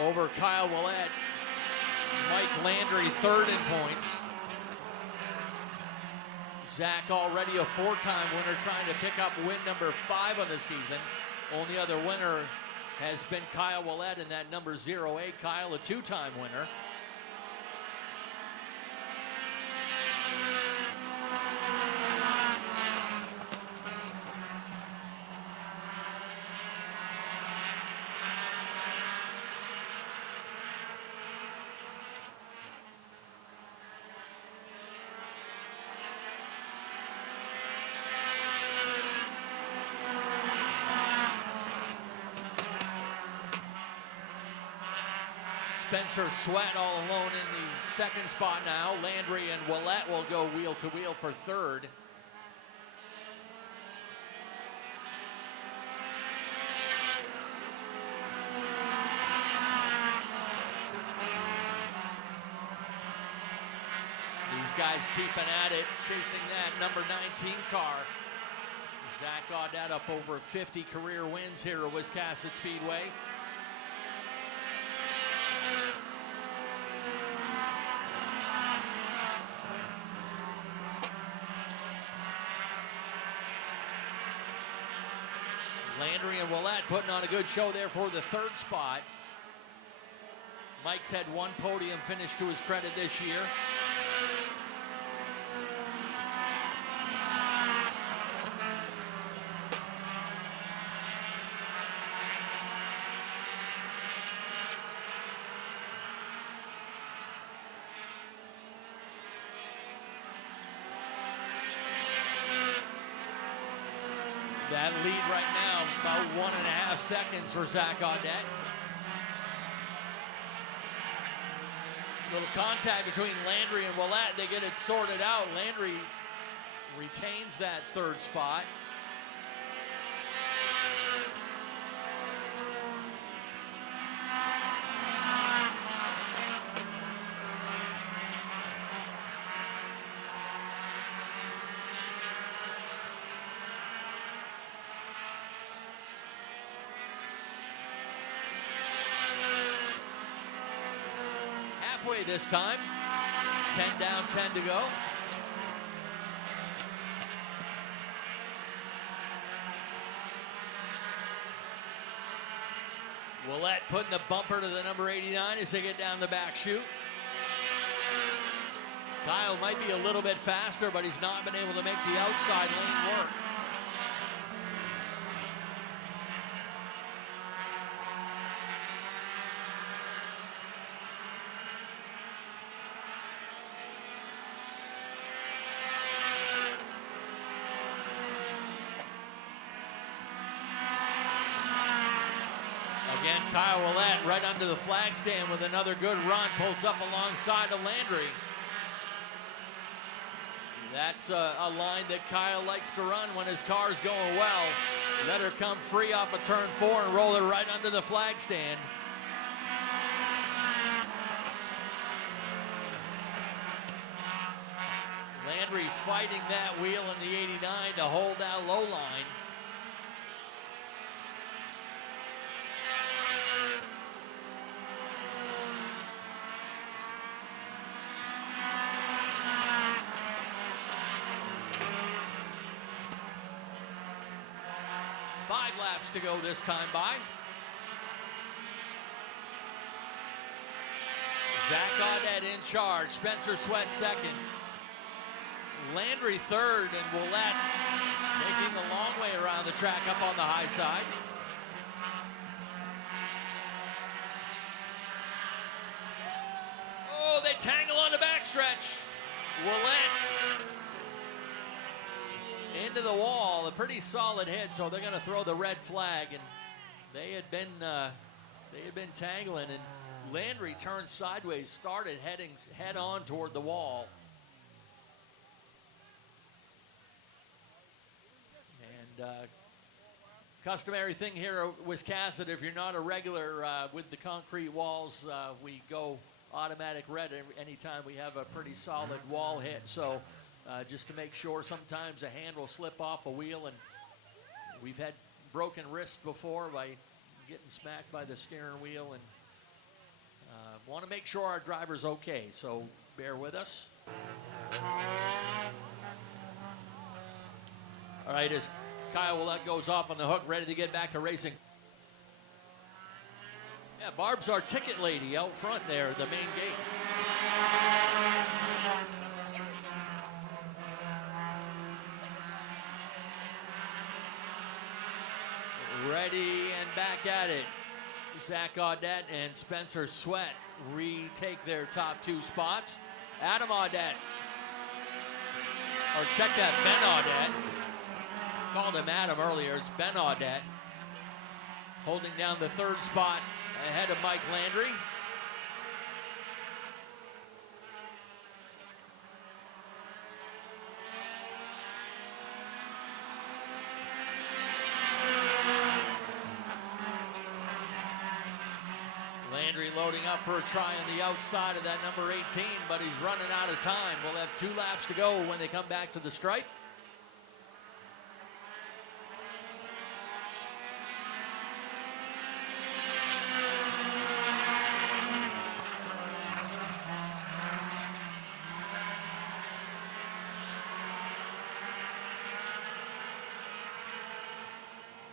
over Kyle Willett. Mike Landry third in points. Zach already a four-time winner, trying to pick up win number 5 on the season. Only other winner has been Kyle Willett in that number 08. Kyle, a two-time winner. Spencer Sweat all alone in the second spot now. Landry and Willett will go wheel to wheel for third. These guys keeping at it, chasing that number 19 car. Zach Gaudet up over 50 career wins here at Wiscasset Speedway. Landry and Willett putting on a good show there for the third spot. Mike's had one podium finish to his credit this year. That lead right now, about 1.5 seconds for Zach Gaudet. A little contact between Landry and Willett. They get it sorted out. Landry retains that third spot. This time, 10 down, 10 to go. Willett putting the bumper to the number 89 as they get down the back chute. Kyle might be a little bit faster, but he's not been able to make the outside lane work. Again, Kyle Willett right under the flag stand with another good run, pulls up alongside of Landry. That's a line that Kyle likes to run when his car's going well. Let her come free off of turn 4 and roll her right under the flag stand. Landry fighting that wheel in the 89 to hold that low line. Laps to go this time by. Zach Gaudet in charge. Spencer Sweat second. Landry third, and Willett taking the long way around the track up on the high side. Oh, they tangle on the backstretch. Willett into the wall, a pretty solid hit, so they're going to throw the red flag, and they had been tangling, and Landry turned sideways, started heading head on toward the wall. And customary thing here at Wiscasset, if you're not a regular with the concrete walls, we go automatic red anytime we have a pretty solid wall hit. So just to make sure, sometimes a hand will slip off a wheel, and we've had broken wrists before by getting smacked by the steering wheel, and want to make sure our driver's okay, so bear with us. All right, as Kyle Willett goes off on the hook, ready to get back to racing. Yeah, Barb's our ticket lady out front there at the main gate. Ready and back at it. Zach Audette and Spencer Sweat retake their top 2 spots. Adam Audette, or check that, Ben Audette. Called him Adam earlier, it's Ben Audette. Holding down the 3rd spot ahead of Mike Landry. Landry loading up for a try on the outside of that number 18, but he's running out of time. We'll have 2 laps to go when they come back to the stripe.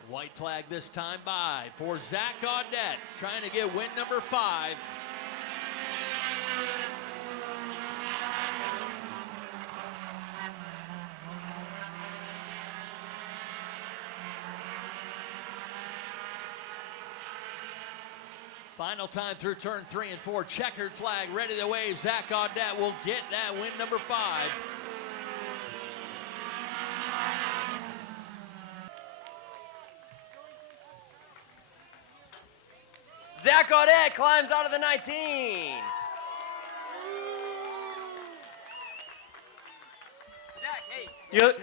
White flag this time by for Zach Audette, trying to get win number 5. Final time through turn 3 and 4. Checkered flag ready to wave. Zach Audette will get that win number 5. Zach Audette climbs out of the 19. Zach, hey.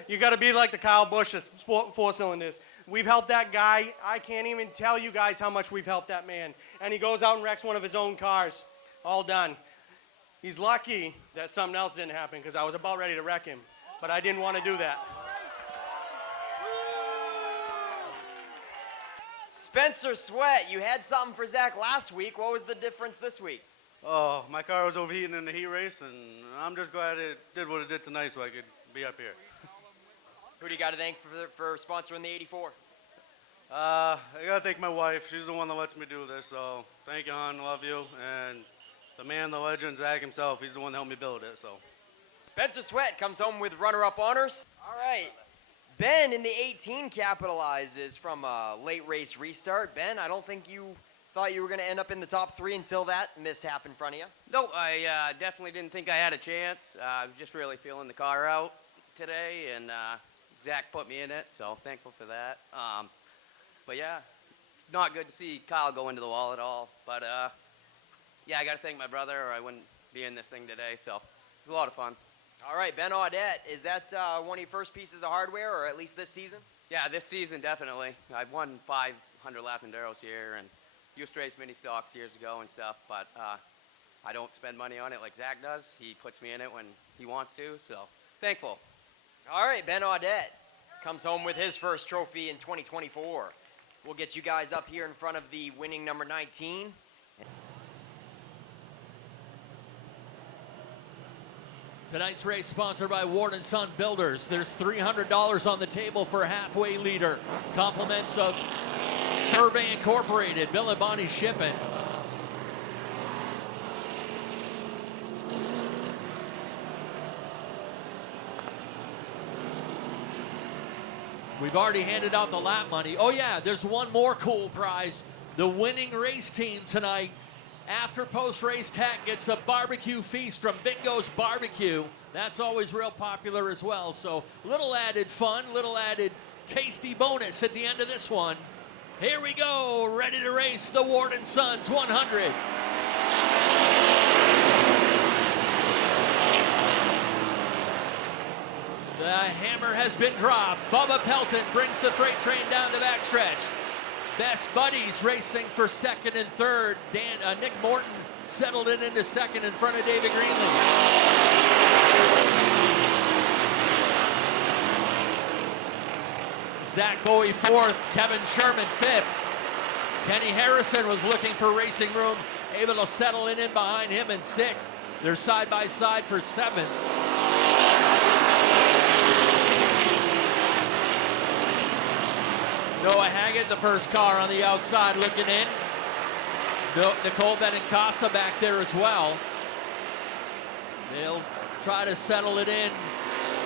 You got to be like the Kyle Busch of 4 cylinders. We've helped that guy. I can't even tell you guys how much we've helped that man. And he goes out and wrecks one of his own cars. All done. He's lucky that something else didn't happen because I was about ready to wreck him. But I didn't want to do that. Spencer Sweat, you had something for Zach last week. What was the difference this week? Oh, my car was overheating in the heat race, and I'm just glad it did what it did tonight so I could be up here. Who do you got to thank for sponsoring the 84? I got to thank my wife. She's the one that lets me do this, so thank you, hon. Love you. And the man, the legend, Zach himself, he's the one that helped me build it. So. Spencer Sweat comes home with runner-up honors. All right. Ben in the 18 capitalizes from a late race restart. Ben, I don't think you thought you were going to end up in the top 3 until that mishap in front of you. No, I definitely didn't think I had a chance. I was just really feeling the car out today, and Zach put me in it, so thankful for that. But yeah, not good to see Kyle go into the wall at all. But yeah, I got to thank my brother, or I wouldn't be in this thing today. So it was a lot of fun. All right, Ben Audette, is that one of your first pieces of hardware, or at least this season? Yeah, this season, definitely. I've won 500 lap enduros here, and used to race mini stocks years ago and stuff, but I don't spend money on it like Zach does. He puts me in it when he wants to, so thankful. All right, Ben Audette comes home with his first trophy in 2024. We'll get you guys up here in front of the winning number 19. Tonight's race sponsored by Ward & Son Builders. There's $300 on the table for a halfway leader. Compliments of Survey Incorporated, Bill and Bonnie Shipping. We've already handed out the lap money. Oh yeah, there's one more cool prize. The winning race team tonight, after post-race tech, gets a barbecue feast from Bingo's Barbecue. That's always real popular as well. So little added fun, little added tasty bonus at the end of this one. Here we go, ready to race the Ward & Sons 100. The hammer has been dropped. Bubba Pelton brings the freight train down the backstretch. Best buddies racing for second and third. Nick Morton settled it into second in front of David Greenlee. Zach Bowie fourth, Kevin Sherman fifth. Kenny Harrison was looking for racing room, able to settle it in behind him in sixth. They're side by side for seventh. Noah Haggett, the first car on the outside looking in. Nicole Benincasa back there as well. They'll try to settle it in.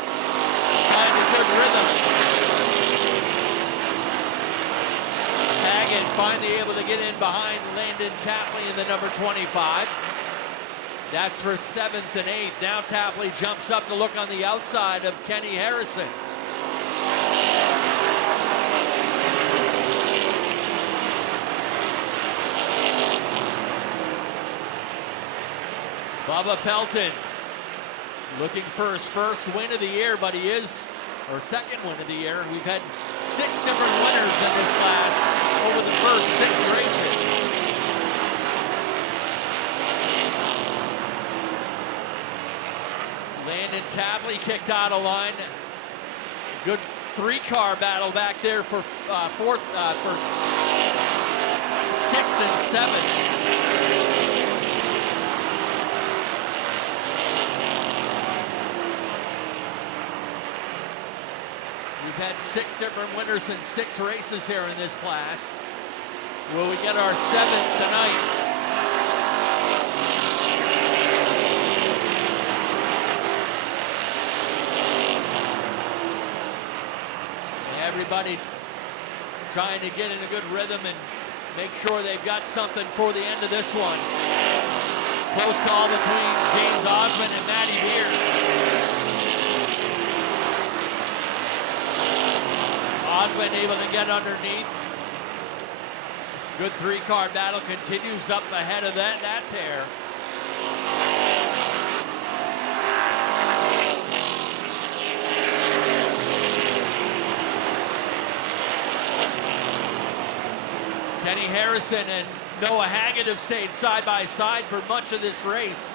Find a good rhythm. Haggett finally able to get in behind Landon Tapley in the number 25. That's for 7th and 8th. Now Tapley jumps up to look on the outside of Kenny Harrison. Bubba Pelton looking for his first win of the year, but he is, or second win of the year. We've had 6 different winners in this class over the first 6 races. Landon Tapley kicked out of line. Good 3-car battle back there for for 6th and 7th. We've had 6 different winners in 6 races here in this class. Will we get our 7th tonight? Everybody trying to get in a good rhythm and make sure they've got something for the end of this one. Close call between James Osmond and Matty Beers. Osmond able to get underneath. Good 3-car battle continues up ahead of that pair. Kenny Harrison and Noah Haggett have stayed side by side for much of this race.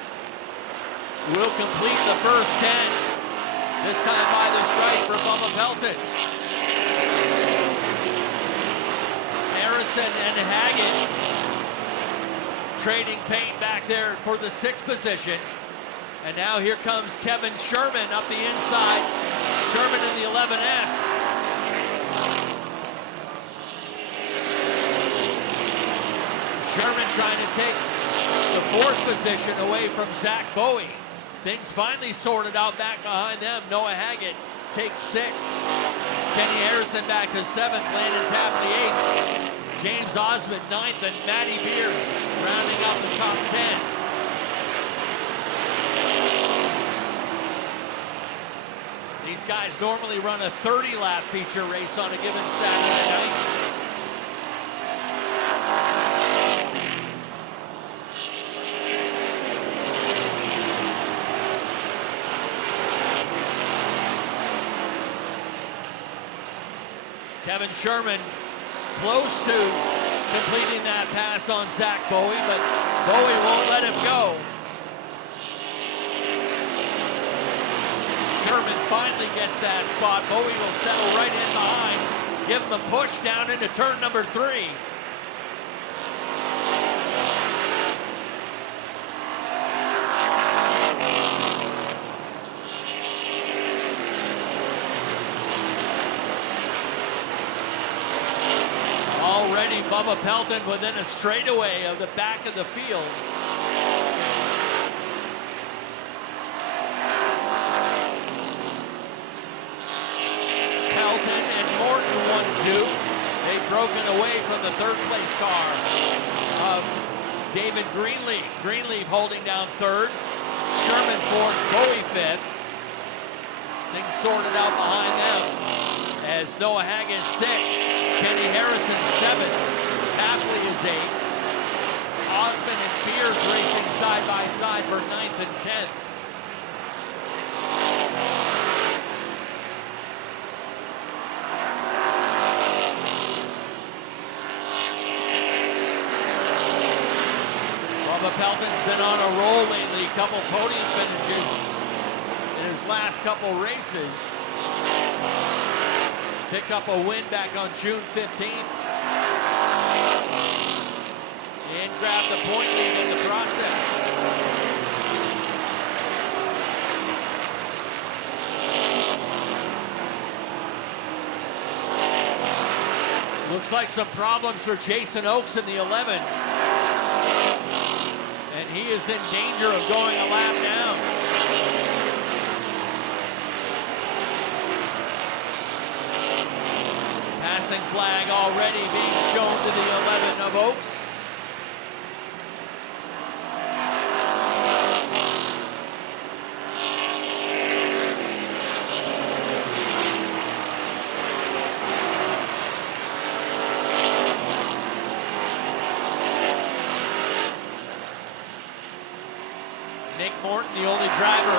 Will complete the first 10. This time by the stripe for Bubba Pelton. Harrison and Haggett trading paint back there for the 6th position. And now here comes Kevin Sherman up the inside. Sherman in the 11S. Sherman trying to take the 4th position away from Zach Bowie. Things finally sorted out back behind them. Noah Haggett takes 6th. Kenny Harrison back to 7th. Landon Tapley 8th. James Osmond 9th. And Matty Beers rounding out the top 10. These guys normally run a 30-lap feature race on a given Saturday night. Kevin Sherman close to completing that pass on Zach Bowie, but Bowie won't let him go. Sherman finally gets that spot. Bowie will settle right in behind, give him a push down into turn number 3. Already Bubba Pelton within a straightaway of the back of the field. Pelton and Morton 1-2. They've broken away from the 3rd place car of David Greenleaf. Greenleaf holding down 3rd. Sherman 4th, Bowie 5th. Things sorted out behind them as Noah Haggett 6th. Kenny Harrison 7th, Tapley is 8th. Osmond and Beers racing side by side for 9th and 10th. Bubba Pelton's been on a roll lately, a couple podium finishes in his last couple races. Picked up a win back on June 15th. And grabbed the point lead in the process. Looks like some problems for Jason Oakes in the 11. And he is in danger of going a lap down. Passing flag already being shown to the 11 of Oakes. Nick Morton, the only driver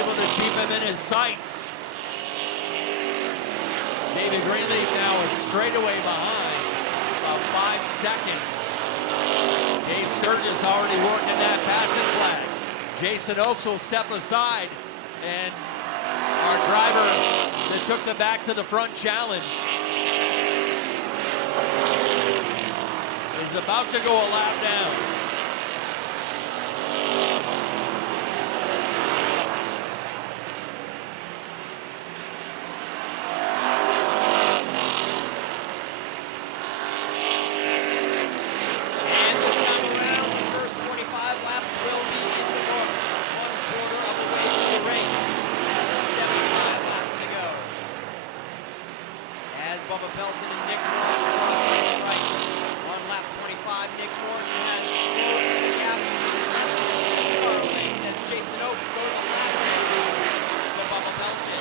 able to keep him in his sights. David Greenleaf now is straightaway behind, about 5 seconds. Dave Sturgis already working that passing flag. Jason Oakes will step aside, and our driver that took the back to the front challenge is about to go a lap down. Bubba Pelton and Nick Morton across the stripe. On lap 25, Nick Morton has closed the gap to less than 2 car lengths as Jason Oakes goes a lap down to Bubba Pelton.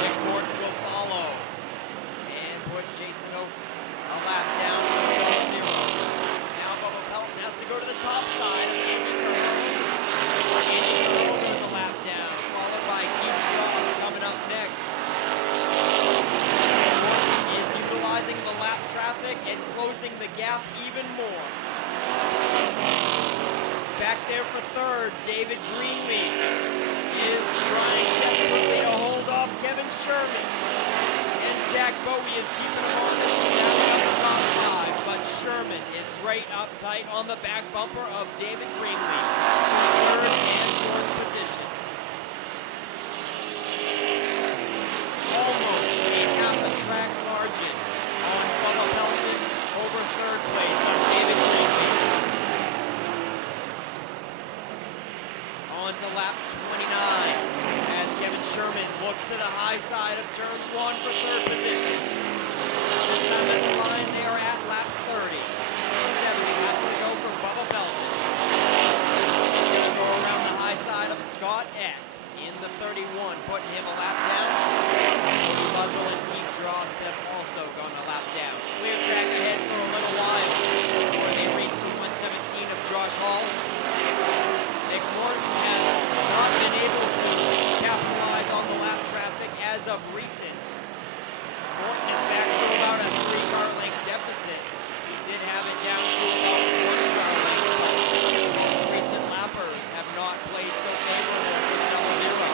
Nick Morton will follow and put Jason Oakes a lap down to the 0. Now Bubba Pelton has to go to the top side of Andy Carrone. Andy Carrone goes a lap down, followed by Keith Frost coming up next. Is utilizing the lap traffic and closing the gap even more. Back there for third, David Greenleaf is trying desperately to hold off Kevin Sherman. And Zach Bowie is keeping him on this one rounding out the top 5, but Sherman is right up tight on the back bumper of David Greenleaf. Third and fourth position. Almost a half a track margin on Bubba Pelton over third place on David Greenleaf. On to lap 29 as Kevin Sherman looks to the high side of turn 1 for third position. This time at the line they are at lap 30. 70 laps to go for Bubba Pelton. He's going to go around the high side of Scott Eck in the 31, putting him a lap down. Cody Muzzle and Keith Drost have also gone a lap down. Clear track ahead for a little while before they reach the 117 of Josh Hall. Nick Morton has not been able to capitalize on the lap traffic as of recent. Morton is back to about a 3-car length deficit. He did have it down to about 1 car length. Most recent lappers have not played so favorable for the 0-0.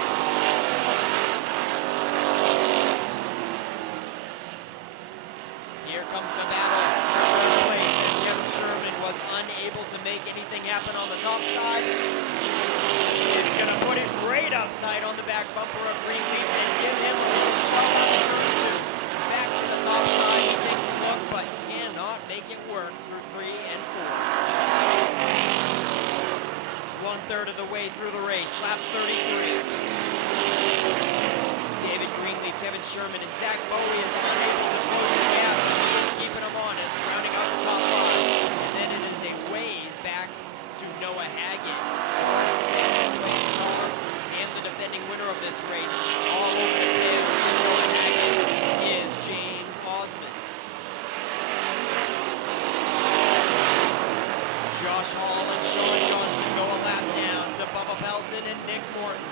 Here comes the battle for third place as Kevin Sherman was unable to make anything happen on the top side. He's going to put it right up tight on the back bumper of Greenleaf and give him a little shove on the turn 2. Back to the top side, he takes a look but cannot make it work through 3 and 4. 1/3 of the way through the race, lap 33. David Greenleaf, Kevin Sherman, and Zach Bowie is unable to close the gap. He is keeping them honest, rounding out the top 5. And then it is a ways back to Noah Haggett, our 6th place car and the defending winner of this race. All over the tail of Noah Haggett is James Osmond. Josh Hall and Sean Johnson go a lap down to Bubba Pelton and Nick Morton.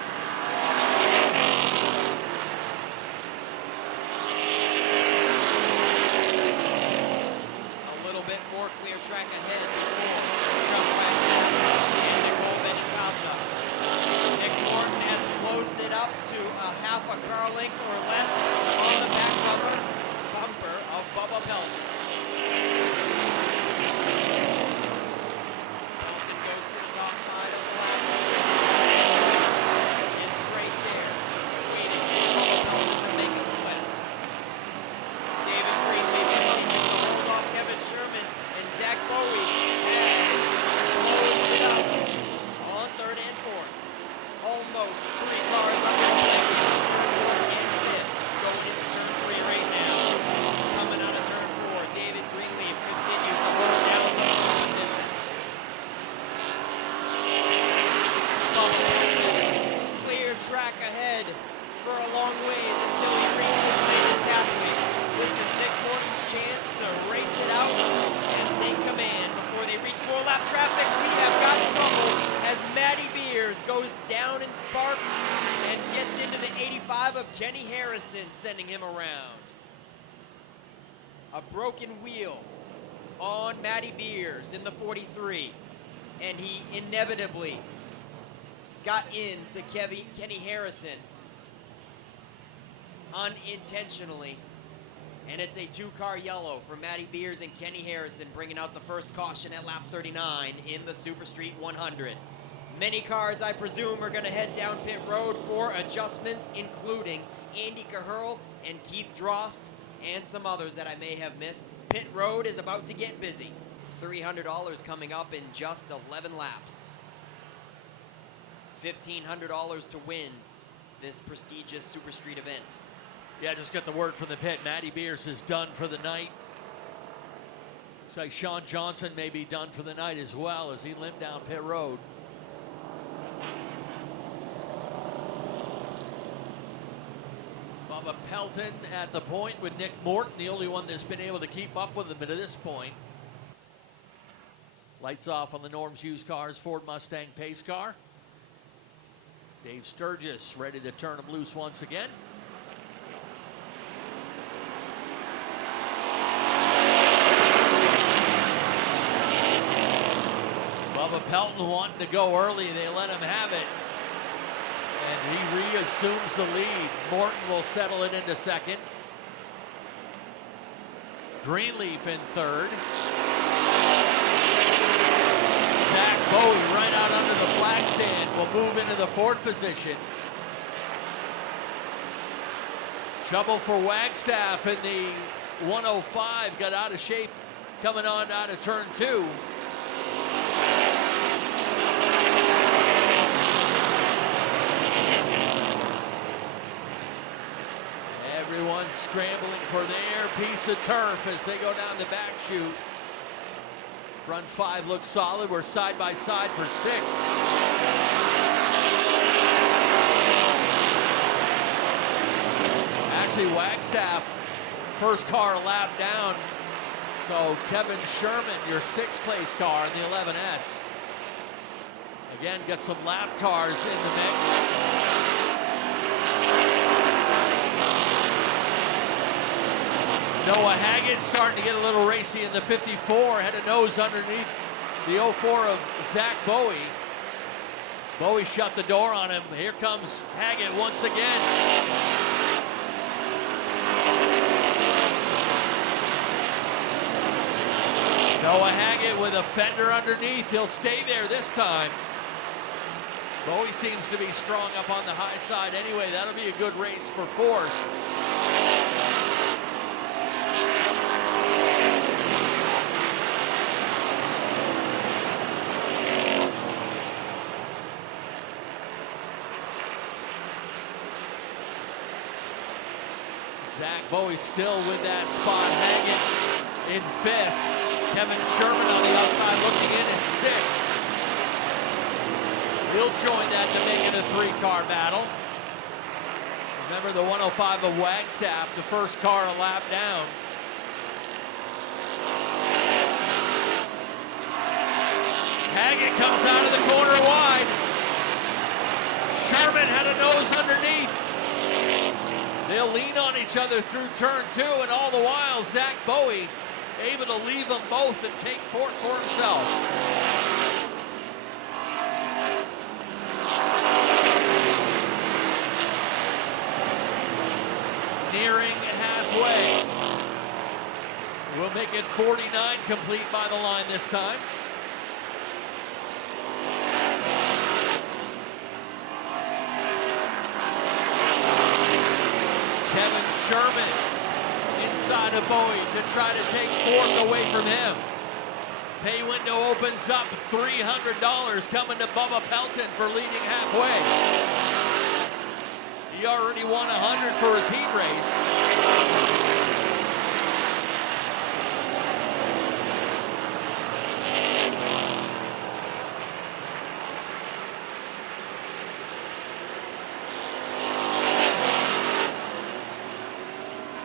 A little bit more clear track ahead before Chuck Waxman and Nicole Benincasa. Nick Morton has closed it up to a half a car length or less on the back bumper of Bubba Pelton. Pelton goes to the top side of the lap. Is right there, waiting for Bubba Pelton to make a slip. Clear track ahead for a long ways until he reaches maiden Tapley. This is Nick Morton's chance to race it out and take command. Before they reach more lap traffic, we have got trouble as Matty Beers goes down in sparks and gets into the 85 of Kenny Harrison, sending him around. A broken wheel on Matty Beers in the 43, and he inevitably got into Kenny Harrison unintentionally, and it's a two-car yellow for Matty Beers and Kenny Harrison, bringing out the first caution at lap 39 in the Super Street 100. Many cars, I presume, are going to head down pit road for adjustments, including Andy Caherl and Keith Drost, and some others that I may have missed. Pit road is about to get busy. $300 coming up in just 11 laps. $1,500 to win this prestigious Super Street event. Yeah, just got the word from the pit. Matty Beers is done for the night. Looks like Sean Johnson may be done for the night as well as he limped down pit road. Bubba Pelton at the point with Nick Morton, the only one that's been able to keep up with him to this point. Lights off on the Norm's Used Cars Ford Mustang pace car. Dave Sturgis ready to turn him loose once again. Bubba Pelton wanting to go early, they let him have it. And he reassumes the lead. Morton will settle it into second. Greenleaf in third. Zach Bowie right out under the flag stand will move into the fourth position. Trouble for Wagstaff in the 105. Got out of shape coming on out of turn 2. Everyone's scrambling for their piece of turf as they go down the back chute. Front 5 looks solid. We're side by side for 6. Actually, Wagstaff, first car a lap down. So Kevin Sherman, your 6th place car in the 11S. Again, got some lap cars in the mix. Noah Haggett starting to get a little racy in the 54, had a nose underneath the 04 of Zach Bowie. Bowie shut the door on him. Here comes Haggett once again. Noah Haggett with a fender underneath. He'll stay there this time. Bowie seems to be strong up on the high side anyway. That'll be a good race for 4th. Zach Bowie still with that spot. Haggett in 5th. Kevin Sherman on the outside looking in at 6th. He'll join that to make it a 3-car battle. Remember the 105 of Wagstaff, the first car a lap down. Haggett comes out of the corner wide. Sherman had a nose underneath. They'll lean on each other through turn 2, and all the while, Zach Bowie able to leave them both and take 4th for himself. Nearing halfway. We'll make it 49 complete by the line this time. Kevin Sherman inside of Bowie to try to take 4th away from him. Pay window opens up, $300 coming to Bubba Pelton for leading halfway. He already won 100 for his heat race.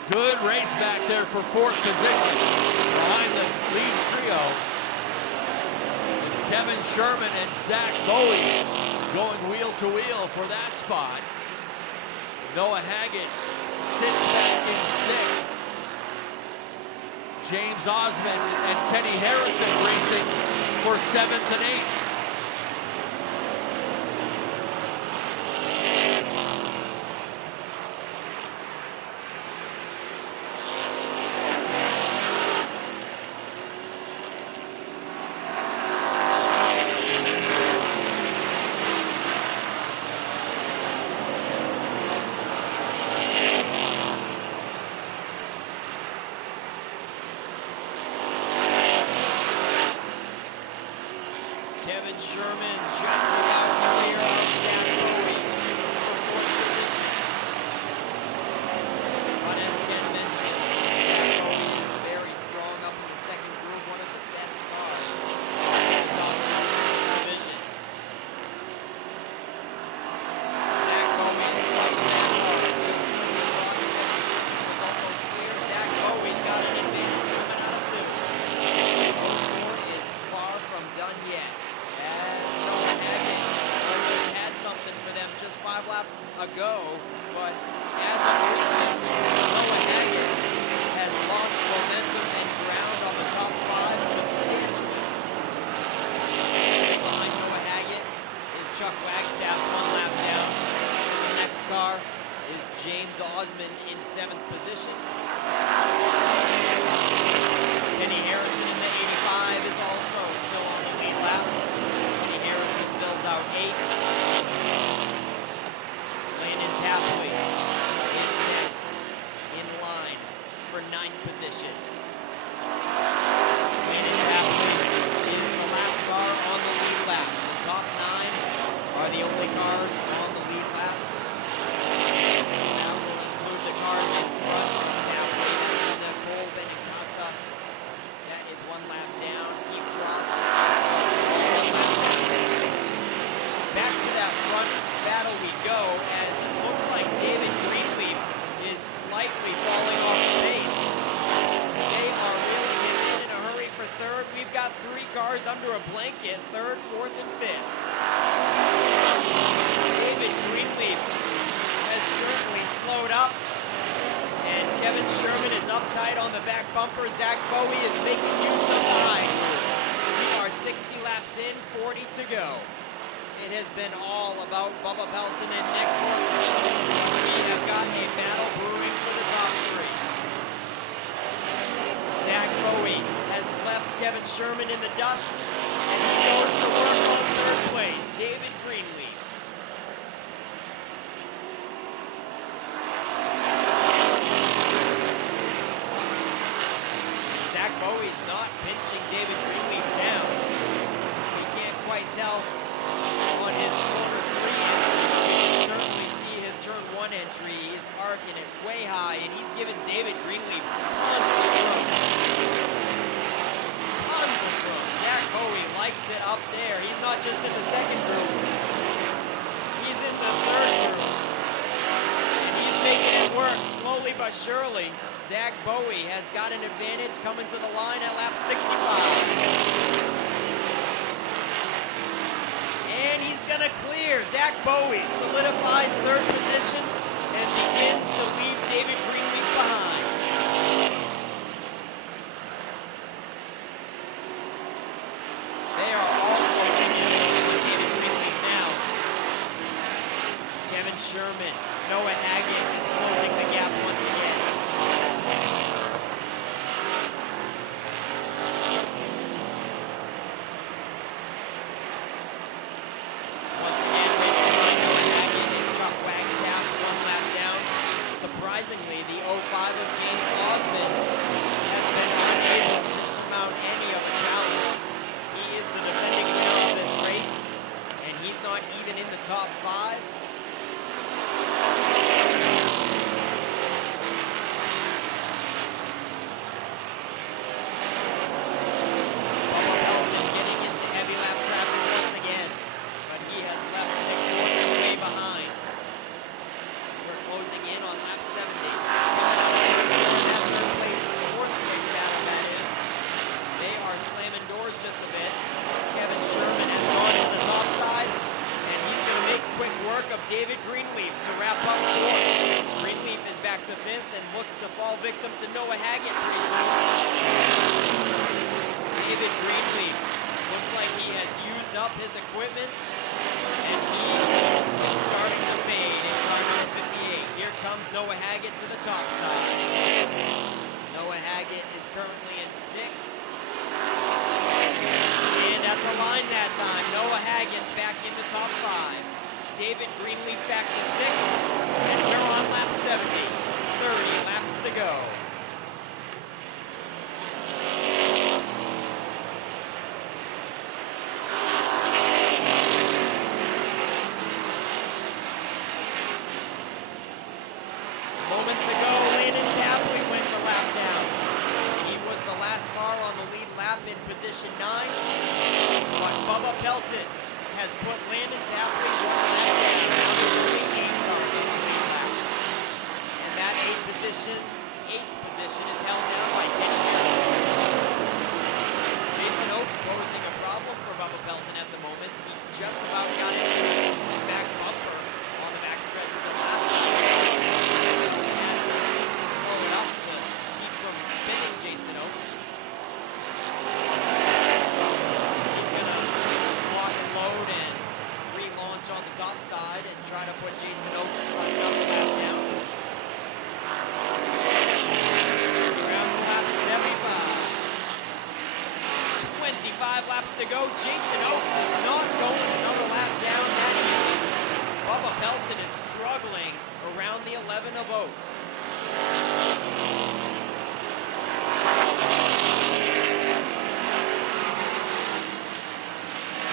Good race back there for fourth position. Behind the lead trio is Kevin Sherman and Zach Bowie going wheel to wheel for that spot. Noah Haggett sits back in sixth. James Osmond and Kenny Harrison racing for seventh and eighth. Kevin Sherman just about clear of Zach Bowie for fourth position. But as Ken mentioned, Zach Bowie is very strong up in the second groove, one of the best cars in the top group in this division. Zach Bowie is fighting that hard. Just when we thought Kevin Sherman was almost clear, Zach Bowie's got an advantage coming out of two. 04 is far from done yet. As Noah Haggett almost had something for them just 5 laps ago, but as of recent, Noah Haggett has lost momentum and ground on the top 5 substantially. Behind Noah Haggett is Chuck Wagstaff 1 lap down. So the next car is James Osmond in 7th position. Kenny Harrison in the 85 is also still on the lead lap. Fills out 8th. Landon Tapley is next in line for 9th position. Landon Tapley is the last car on the lead lap. The top 9 are the only cars on the lead lap. So that will include the cars in front of Tapley. That's Nicole Benincasa. That is 1 lap down. Keith Drost and Chase Phillips all 1 lap down. Back to that front battle we go, as it looks like David Greenleaf is slightly falling off the pace. They are reeling him in a hurry for third. We've got 3 cars under a blanket, third, fourth, and fifth. David Greenleaf has certainly slowed up, and Kevin Sherman is uptight on the back bumper. Zach Bowie is making use of the high groove. We are 60 laps in, 40 to go. It has been all about Bubba Pelton and Nick Morton. We have got a battle brewing for the top 3. Zach Bowie has left Kevin Sherman in the dust, and he goes to work on third place, David Greenleaf. Zach Bowie's not pinching David Greenleaf down. We can't quite tell on his corner 3 entry, but we can certainly see his turn 1 entry. He's arcing it way high, and he's given David Greenleaf tons of room. Tons of room. Zach Bowie likes it up there. He's not just in the second group. He's in the third group. And he's making it work slowly but surely. Zach Bowie has got an advantage coming to the line at lap 65. And he's gonna clear. Zach Bowie solidifies third position and begins to leave David Greenleaf behind. They are all closing in on David Greenleaf now. Kevin Sherman, Noah Haggett is closing the gap once again. Surprisingly, the 05 of James Osmond has been unable to surmount any of a challenge. He is the defending winner of this race, and he's not even in the top 5. Bubba Pelton getting into heavy lap traffic once again, but he has left Nick Morton way behind. Closing in on lap 70. David Greenleaf to wrap up fourth. Greenleaf is back to fifth and looks to fall victim to Noah Haggett pretty soon. David Greenleaf looks like he has used up his equipment, and he is starting to fade in car number 58. Here comes Noah Haggett to the top side. Noah Haggett is currently in sixth. And at the line that time, Noah Haggett's back in the top five. David Greenleaf back to sixth, and we're on lap 70. 30 laps to go. Moments ago, Landon Tapley went a lap down. He was the last car on the lead lap in position 9, but Bubba Pelton has put Landon Tapley one lap down. Now there's only 8 cars on the lead lap. And that 8th position is held down by Kenny Harrison. Jason Oakes posing a problem for Bubba Pelton at the moment. He just about got into his back bumper on the backstretch the last time. He had to slow it up to keep from spinning Jason Oakes. He's going to lock and load and relaunch on the top side and try to put Jason Oakes on another lap down. Around lap 75. 25 laps to go. Jason Oakes is not going another lap down that easy. Bubba Pelton is struggling around the 11 of Oakes.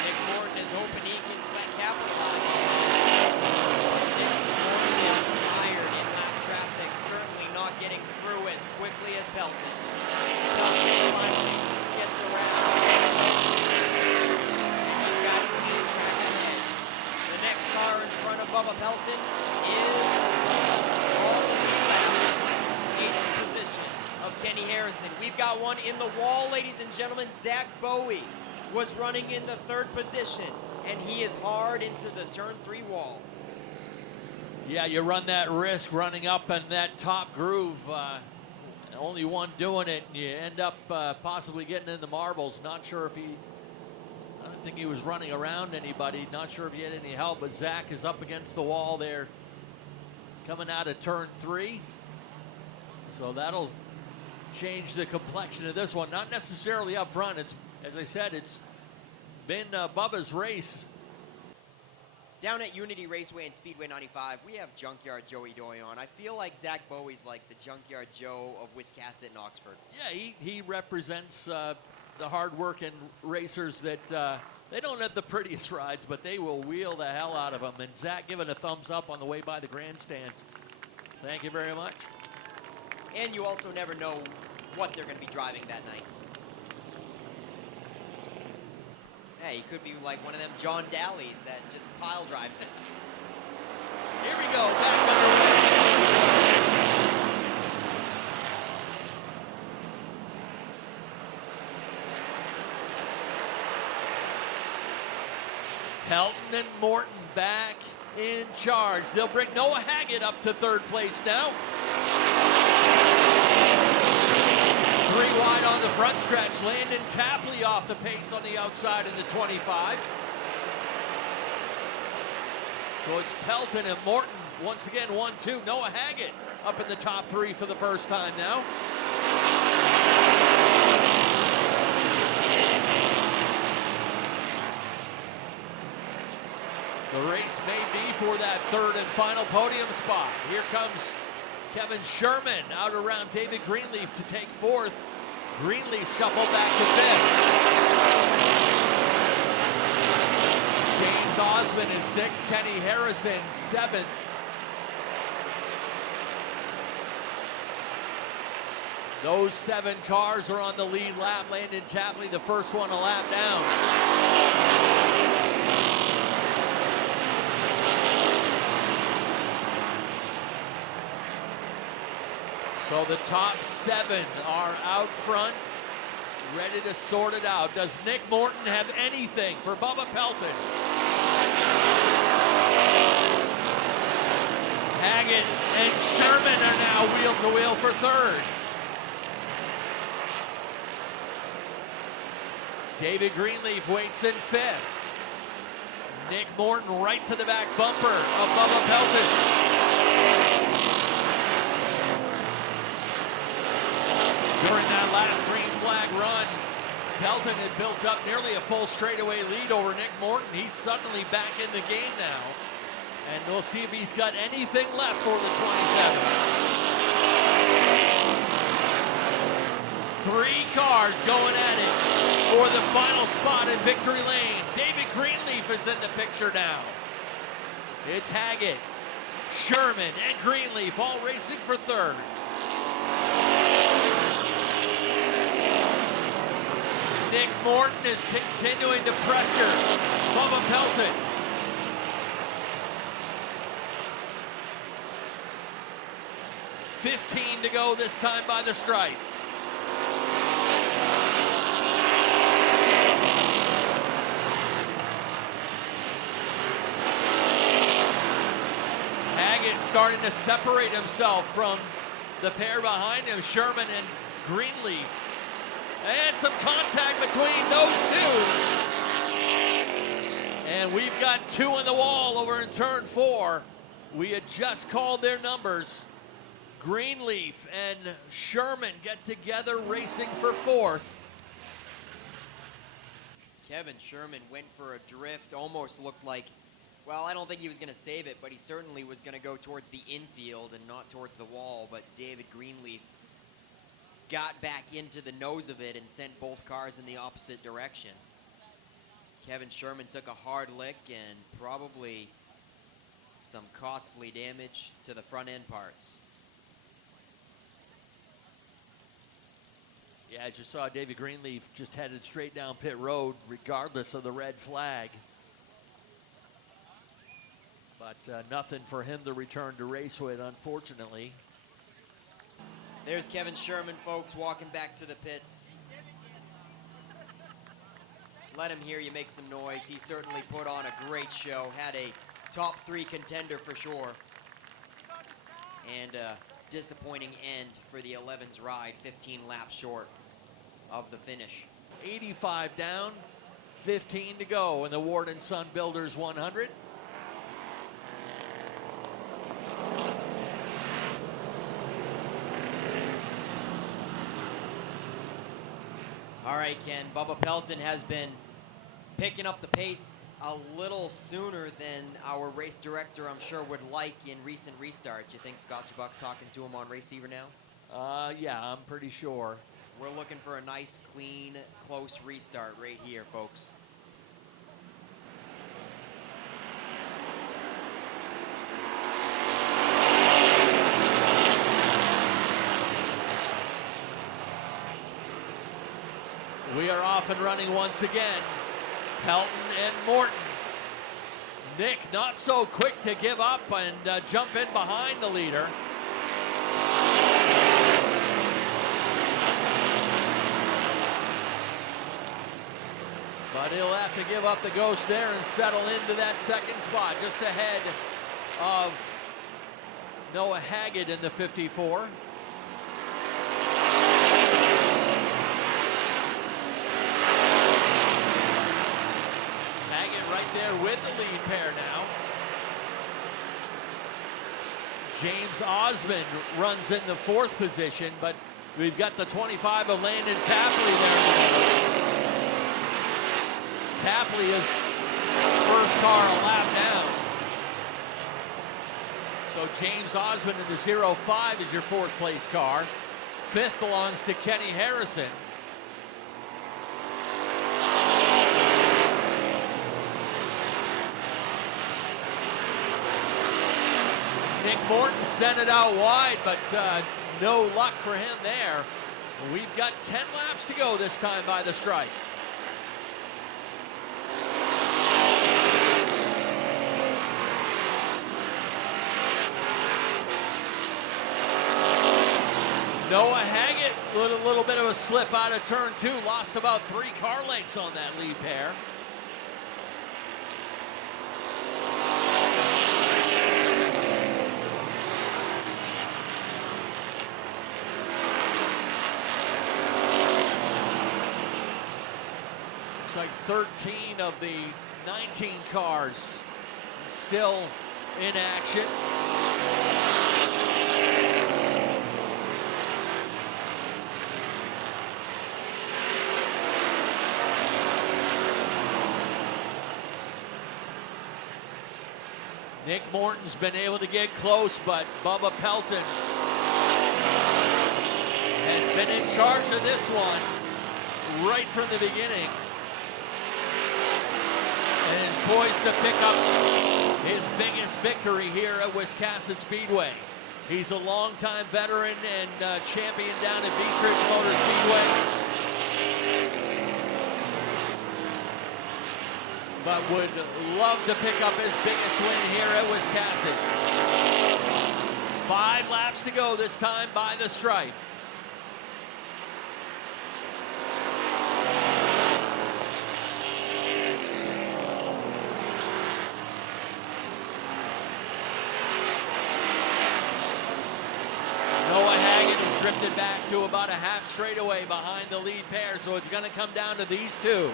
Nick Morton is hoping he can capitalize on that. Nick Morton is mired in lap traffic, certainly not getting through as quickly as Pelton. Pelton finally gets around. He's got a clean track ahead. The next car in front of Bubba Pelton is on the lead lap, 8th position of Kenny Harrison. We've got one in the wall, ladies and gentlemen. Zach Bowie was running in the 3rd position, and he is hard into the turn 3 wall. Yeah, you run that risk running up in that top groove. Only one doing it, and you end up possibly getting in the marbles. Not sure if I don't think he was running around anybody. Not sure if he had any help, but Zach is up against the wall there coming out of turn 3. So that'll change the complexion of this one. Not necessarily up front. It's, as I said, it's been Bubba's race. Down at Unity Raceway and Speedway 95, we have Junkyard Joey Doy on. I feel like Zach Bowie's like the Junkyard Joe of Wiscasset and Oxford. Yeah, he represents the hard-working racers that they don't have the prettiest rides, but they will wheel the hell out of them. And Zach giving a thumbs up on the way by the grandstands. Thank you very much. And you also never know what they're going to be driving that night. Hey, he could be like one of them John Dalleys that just pile drives it. Here we go, back underway. Pelton and Morton back in charge. They'll bring Noah Haggett up to 3rd place now. 3 wide on the front stretch. Landon Tapley off the pace on the outside in the 25. So it's Pelton and Morton once again 1-2. Noah Haggett up in the top 3 for the first time now. The race may be for that 3rd and final podium spot. Here comes Kevin Sherman out around David Greenleaf to take 4th. Greenleaf shuffled back to 5th. James Osmond is 6th. Kenny Harrison 7th. Those 7 cars are on the lead lap. Landon Tapley, the first one a lap down. So the top 7 are out front, ready to sort it out. Does Nick Morton have anything for Bubba Pelton? Haggett and Sherman are now wheel to wheel for third. David Greenleaf waits in fifth. Nick Morton right to the back bumper of Bubba Pelton. During that last green flag run, Pelton had built up nearly a full straightaway lead over Nick Morton. He's suddenly back in the game now. And we'll see if he's got anything left for the 27. 3 cars going at it for the final spot in victory lane. David Greenleaf is in the picture now. It's Haggett, Sherman, and Greenleaf all racing for third. Nick Morton is continuing to pressure Bubba Pelton. $15 to go this time by the stripe. Haggett starting to separate himself from the pair behind him, Sherman and Greenleaf. And some contact between those two. And we've got 2 on the wall over in turn 4. We had just called their numbers. Greenleaf and Sherman get together racing for fourth. Kevin Sherman went for a drift, almost looked like, well, I don't think he was going to save it, but he certainly was going to go towards the infield and not towards the wall. But David Greenleaf got back into the nose of it and sent both cars in the opposite direction. Kevin Sherman took a hard lick and probably some costly damage to the front end parts. Yeah, I just saw David Greenleaf just headed straight down pit road regardless of the red flag. But nothing for him to return to race with, unfortunately. There's Kevin Sherman, folks, walking back to the pits. Let him hear you make some noise. He certainly put on a great show. Had a top 3 contender for sure. And a disappointing end for the 11's ride, 15 laps short of the finish. 85 down, 15 to go in the Ward & Son Builders 100. All right, Ken, Bubba Pelton has been picking up the pace a little sooner than our race director, I'm sure, would like in recent restarts. You think Scotchy Buck's talking to him on Receiver now? Yeah, I'm pretty sure. We're looking for a nice, clean, close restart right here, folks. We are off and running once again. Pelton and Morton. Nick not so quick to give up and jump in behind the leader. But he'll have to give up the ghost there and settle into that second spot, just ahead of Noah Haggett in the 54. There with the lead pair now. James Osmond runs in the 4th position, but we've got the 25 of Landon Tapley there. Tapley is first car a lap down. So James Osmond in the 05 is your 4th place car. 5th belongs to Kenny Harrison. Nick Morton sent it out wide, but no luck for him there. We've got 10 laps to go this time by the stripe. Noah Haggett, a little bit of a slip out of turn 2, lost about 3 car lengths on that lead pair. Looks like 13 of the 19 cars still in action. Nick Morton's been able to get close, but Bubba Pelton has been in charge of this one right from the beginning and is poised to pick up his biggest victory here at Wiscasset Speedway. He's a longtime veteran and champion down at Beach Ridge Motor Speedway, but would love to pick up his biggest win here at Wiscasset. 5 laps to go this time by the stripe. Drifted back to about a half straightaway behind the lead pair, so it's going to come down to these two.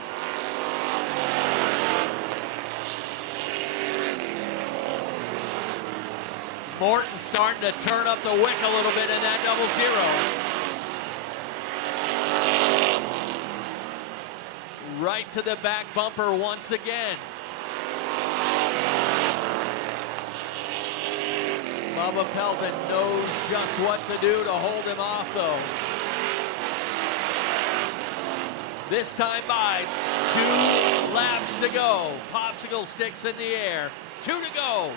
Morton starting to turn up the wick a little bit in that double zero. Right to the back bumper once again. Bubba Pelton knows just what to do to hold him off, though. This time by 2 laps to go. Popsicle sticks in the air. 2 to go.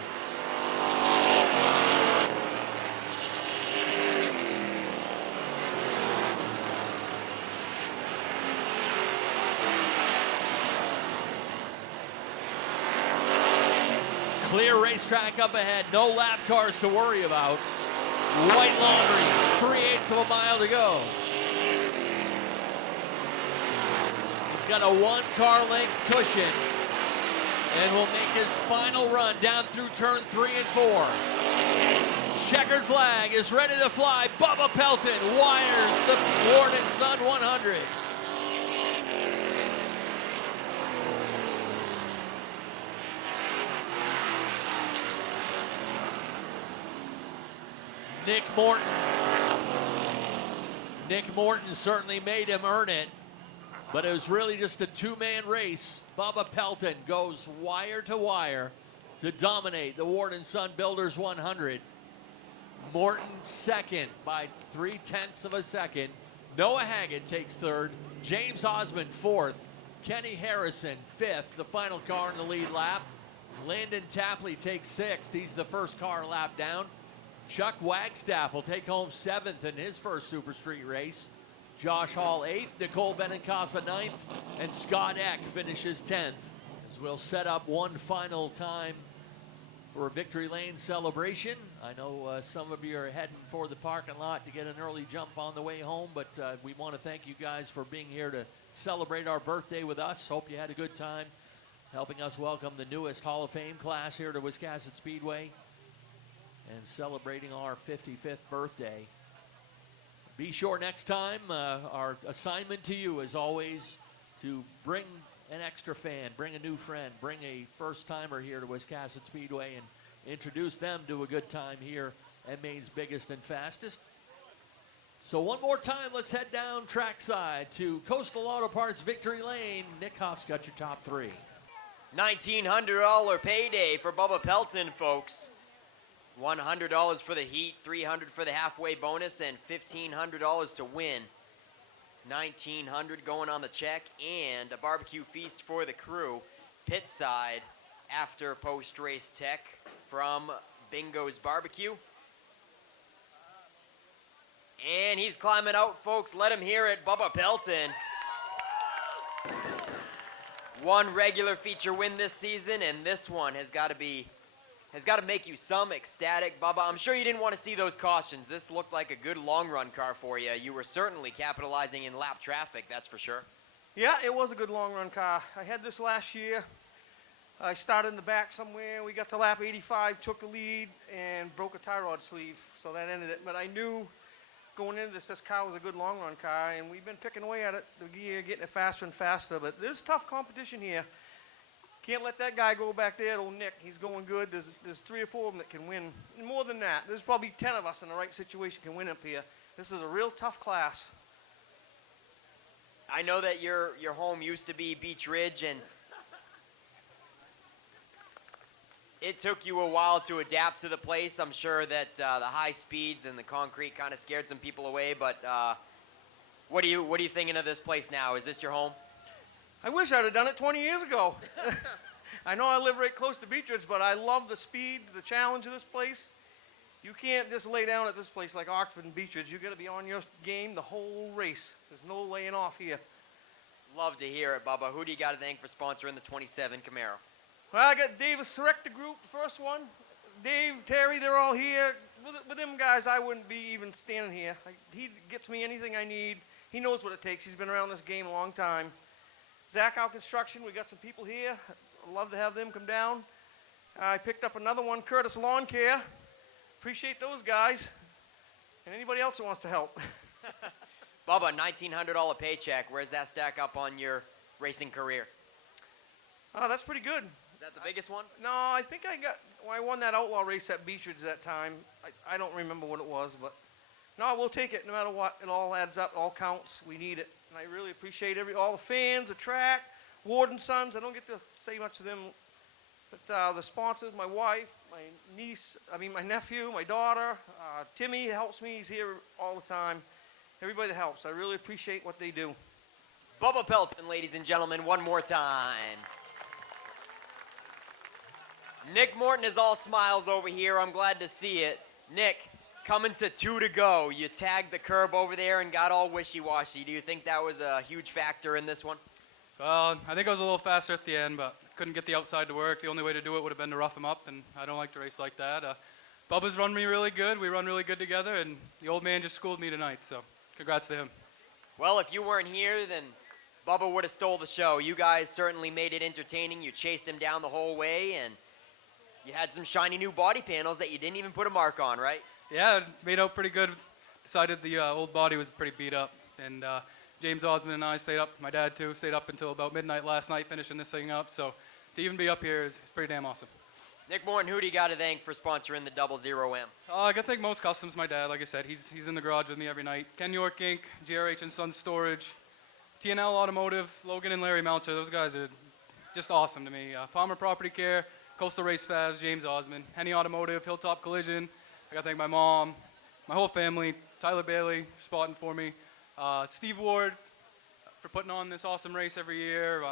Clear racetrack up ahead, no lap cars to worry about. White laundry, 3/8 of a mile to go. He's got a 1-car length cushion and will make his final run down through turn 3 and 4. Checkered flag is ready to fly. Bubba Pelton wires the Ward and Son 100. Nick Morton certainly made him earn it, but it was really just a 2-man race. Bubba Pelton goes wire to wire to dominate the Ward and Son Builders 100. Morton second by 0.3 of a second. Noah Haggett takes third. James Osmond fourth. Kenny Harrison fifth, the final car in the lead lap. Landon Tapley takes sixth. He's the first car lap down. Chuck Wagstaff will take home 7th in his first Super Street race. Josh Hall 8th, Nicole Benincasa 9th, and Scott Eck finishes 10th. As we'll set up one final time for a Victory Lane celebration. I know some of you are heading for the parking lot to get an early jump on the way home, but we want to thank you guys for being here to celebrate our birthday with us. Hope you had a good time helping us welcome the newest Hall of Fame class here to Wiscasset Speedway and celebrating our 55th birthday. Be sure next time, our assignment to you is always to bring an extra fan, bring a new friend, bring a first-timer here to Wiscasset Speedway and introduce them to a good time here at Maine's biggest and fastest. So one more time, let's head down trackside to Coastal Auto Parts Victory Lane. Nick Hoff's got your top 3. $1,900 payday for Bubba Pelton, folks. $100 for the heat, $300 for the halfway bonus, and $1,500 to win. $1,900 going on the check, and a barbecue feast for the crew. Pit side after post-race tech from Bingo's Barbecue. And he's climbing out, folks. Let him hear it, Bubba Pelton. One regular feature win this season, and this one has got to make you some ecstatic. Bubba, I'm sure you didn't want to see those cautions. This looked like a good long-run car for you. You were certainly capitalizing in lap traffic, that's for sure. Yeah, it was a good long-run car. I had this last year. I started in the back somewhere. We got to lap 85, took the lead, and broke a tie rod sleeve, so that ended it. But I knew going into this car was a good long run car, and we've been picking away at it the year, getting it faster and faster. But there's tough competition here. Can't let that guy go back there, old Nick. He's going good. There's 3 or 4 of them that can win. More than that, there's probably 10 of us in the right situation can win up here. This is a real tough class. I know that your home used to be Beach Ridge, and it took you a while to adapt to the place. I'm sure that the high speeds and the concrete kind of scared some people away. But what are you thinking of this place now? Is this your home? I wish I'd have done it 20 years ago. I know I live right close to Beach Ridge, but I love the speeds, the challenge of this place. You can't just lay down at this place like Oxford and Beach Ridge. You got to be on your game the whole race. There's no laying off here. Love to hear it, Bubba. Who do you got to thank for sponsoring the 27 Camaro? Well, I got Davis Serecta Group, the first one. Dave, Terry, they're all here. With them guys, I wouldn't be even standing here. He gets me anything I need. He knows what it takes. He's been around this game a long time. Zach Out Construction, we got some people here. I'd love to have them come down. I picked up another one, Curtis Lawn Care. Appreciate those guys. And anybody else who wants to help. Bubba, $1,900 paycheck. Where's that stack up on your racing career? Oh, that's pretty good. Is that the biggest one? No, I think I won that outlaw race at Beach Ridge that time. I don't remember what it was, but no, we'll take it no matter what. It all adds up, it all counts. We need it. And I really appreciate all the fans, the track, Ward and Sons. I don't get to say much to them, but the sponsors, my wife, my nephew, my daughter, Timmy helps me. He's here all the time. Everybody that helps, I really appreciate what they do. Bubba Pelton, ladies and gentlemen, one more time. Nick Morton is all smiles over here. I'm glad to see it. Nick, coming to 2 to go. You tagged the curb over there and got all wishy-washy. Do you think that was a huge factor in this one? Well, I think I was a little faster at the end, but couldn't get the outside to work. The only way to do it would have been to rough him up, and I don't like to race like that. Bubba's run me really good. We run really good together, and the old man just schooled me tonight, so congrats to him. Well, if you weren't here, then Bubba would have stole the show. You guys certainly made it entertaining. You chased him down the whole way, and you had some shiny new body panels that you didn't even put a mark on, right? Yeah, it made out pretty good. Decided the old body was pretty beat up, and James Osmond and I stayed up, my dad too, stayed up until about midnight last night finishing this thing up, so to even be up here is pretty damn awesome. Nick Morton, who do you got to thank for sponsoring the 00M? I got to thank Most Customs, my dad. Like I said, he's in the garage with me every night. Ken York Inc., GRH and Sons Storage, TNL Automotive, Logan and Larry Melcher. Those guys are just awesome to me. Palmer Property Care, Coastal Race Fabs, James Osmond, Henny Automotive, Hilltop Collision. I got to thank my mom, my whole family, Tyler Bailey for spotting for me, Steve Ward for putting on this awesome race every year.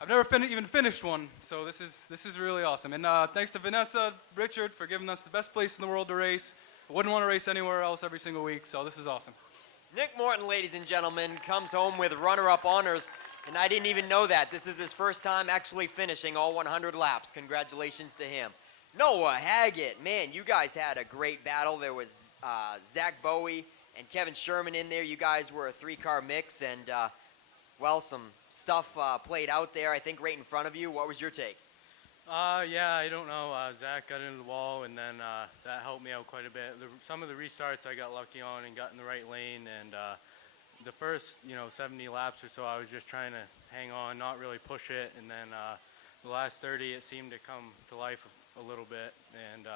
I've never even finished one, so this is really awesome. And thanks to Vanessa, Richard for giving us the best place in the world to race. I wouldn't want to race anywhere else every single week, so this is awesome. Nick Morton, ladies and gentlemen, comes home with runner-up honors, and I didn't even know that. This is his first time actually finishing all 100 laps. Congratulations to him. Noah Haggett, man, you guys had a great battle. There was Zach Bowie and Kevin Sherman in there. You guys were a 3-car mix, and well, some stuff played out there, I think, right in front of you. What was your take? Yeah, I don't know. Zach got into the wall, and then that helped me out quite a bit. Some of the restarts I got lucky on and got in the right lane, and the first 70 laps or so, I was just trying to hang on, not really push it, and then the last 30, it seemed to come to life a little bit, and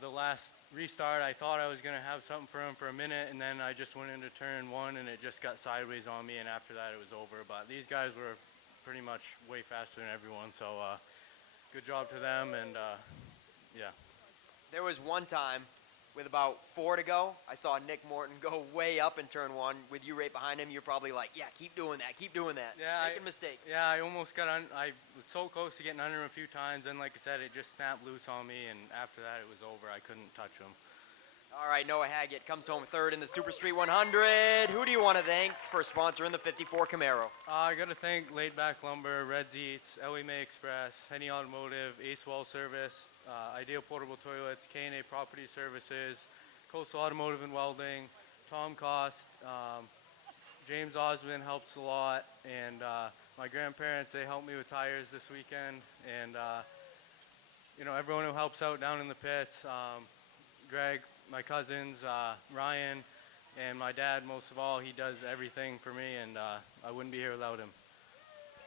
the last restart, I thought I was going to have something for him for a minute, and then I just went into turn 1, and it just got sideways on me, and after that, it was over. But these guys were pretty much way faster than everyone, so good job to them, and yeah. There was one time with about 4 to go, I saw Nick Morton go way up in turn 1 with you right behind him. You're probably like, yeah, keep doing that, Yeah, making mistakes. Yeah, I almost got I was so close to getting under him a few times, and like I said, it just snapped loose on me, and after that, it was over. I couldn't touch him. All right, Noah Haggett comes home 3rd in the Super Street 100. Who do you want to thank for sponsoring the 54 Camaro? I got to thank Laid Back Lumber, Red's Eats, Ellie Mae Express, Henny Automotive, Ace Well Service, Ideal Portable Toilets, K&A Property Services, Coastal Automotive and Welding, Tom Cost, James Osmond helps a lot, and my grandparents, they helped me with tires this weekend, and everyone who helps out down in the pits, Greg, my cousins, Ryan, and my dad most of all. He does everything for me, and I wouldn't be here without him.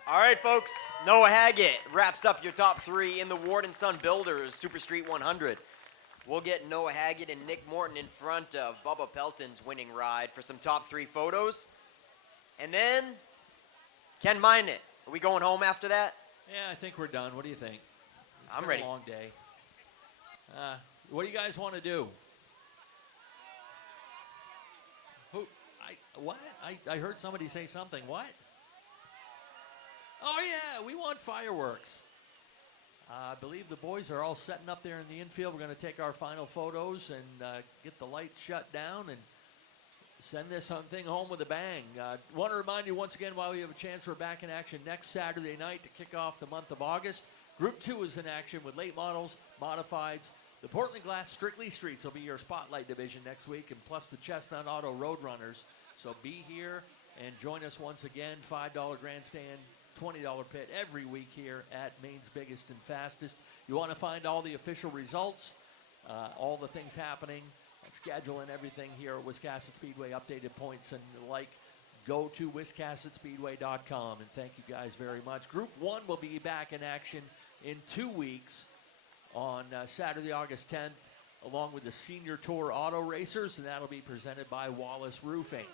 All right, folks. Noah Haggett wraps up your top 3 in the Ward & Son Builders Super Street 100. We'll get Noah Haggett and Nick Morton in front of Bubba Pelton's winning ride for some top 3 photos. And then, Ken Minot. Are we going home after that? Yeah, I think we're done. What do you think? It's I'm been ready. a long day. What do you guys want to do? What? I heard somebody say something. What? Oh, yeah, we want fireworks. I believe the boys are all setting up there in the infield. We're going to take our final photos and get the lights shut down and send this thing home with a bang. Want to remind you once again, while we have a chance, we're back in action next Saturday night to kick off the month of August. Group 2 is in action with late models, modifieds. The Portland Glass Strictly Streets will be your spotlight division next week, and plus the Chestnut Auto Roadrunners. So be here and join us once again. $5 grandstand, $20 pit every week here at Maine's biggest and fastest. You want to find all the official results, all the things happening, schedule and everything here at Wiscasset Speedway, updated points and the like, go to wiscassetspeedway.com. And thank you guys very much. Group 1 will be back in action in 2 weeks on Saturday, August 10th, along with the Senior Tour Auto Racers, and that'll be presented by Wallace Roofing.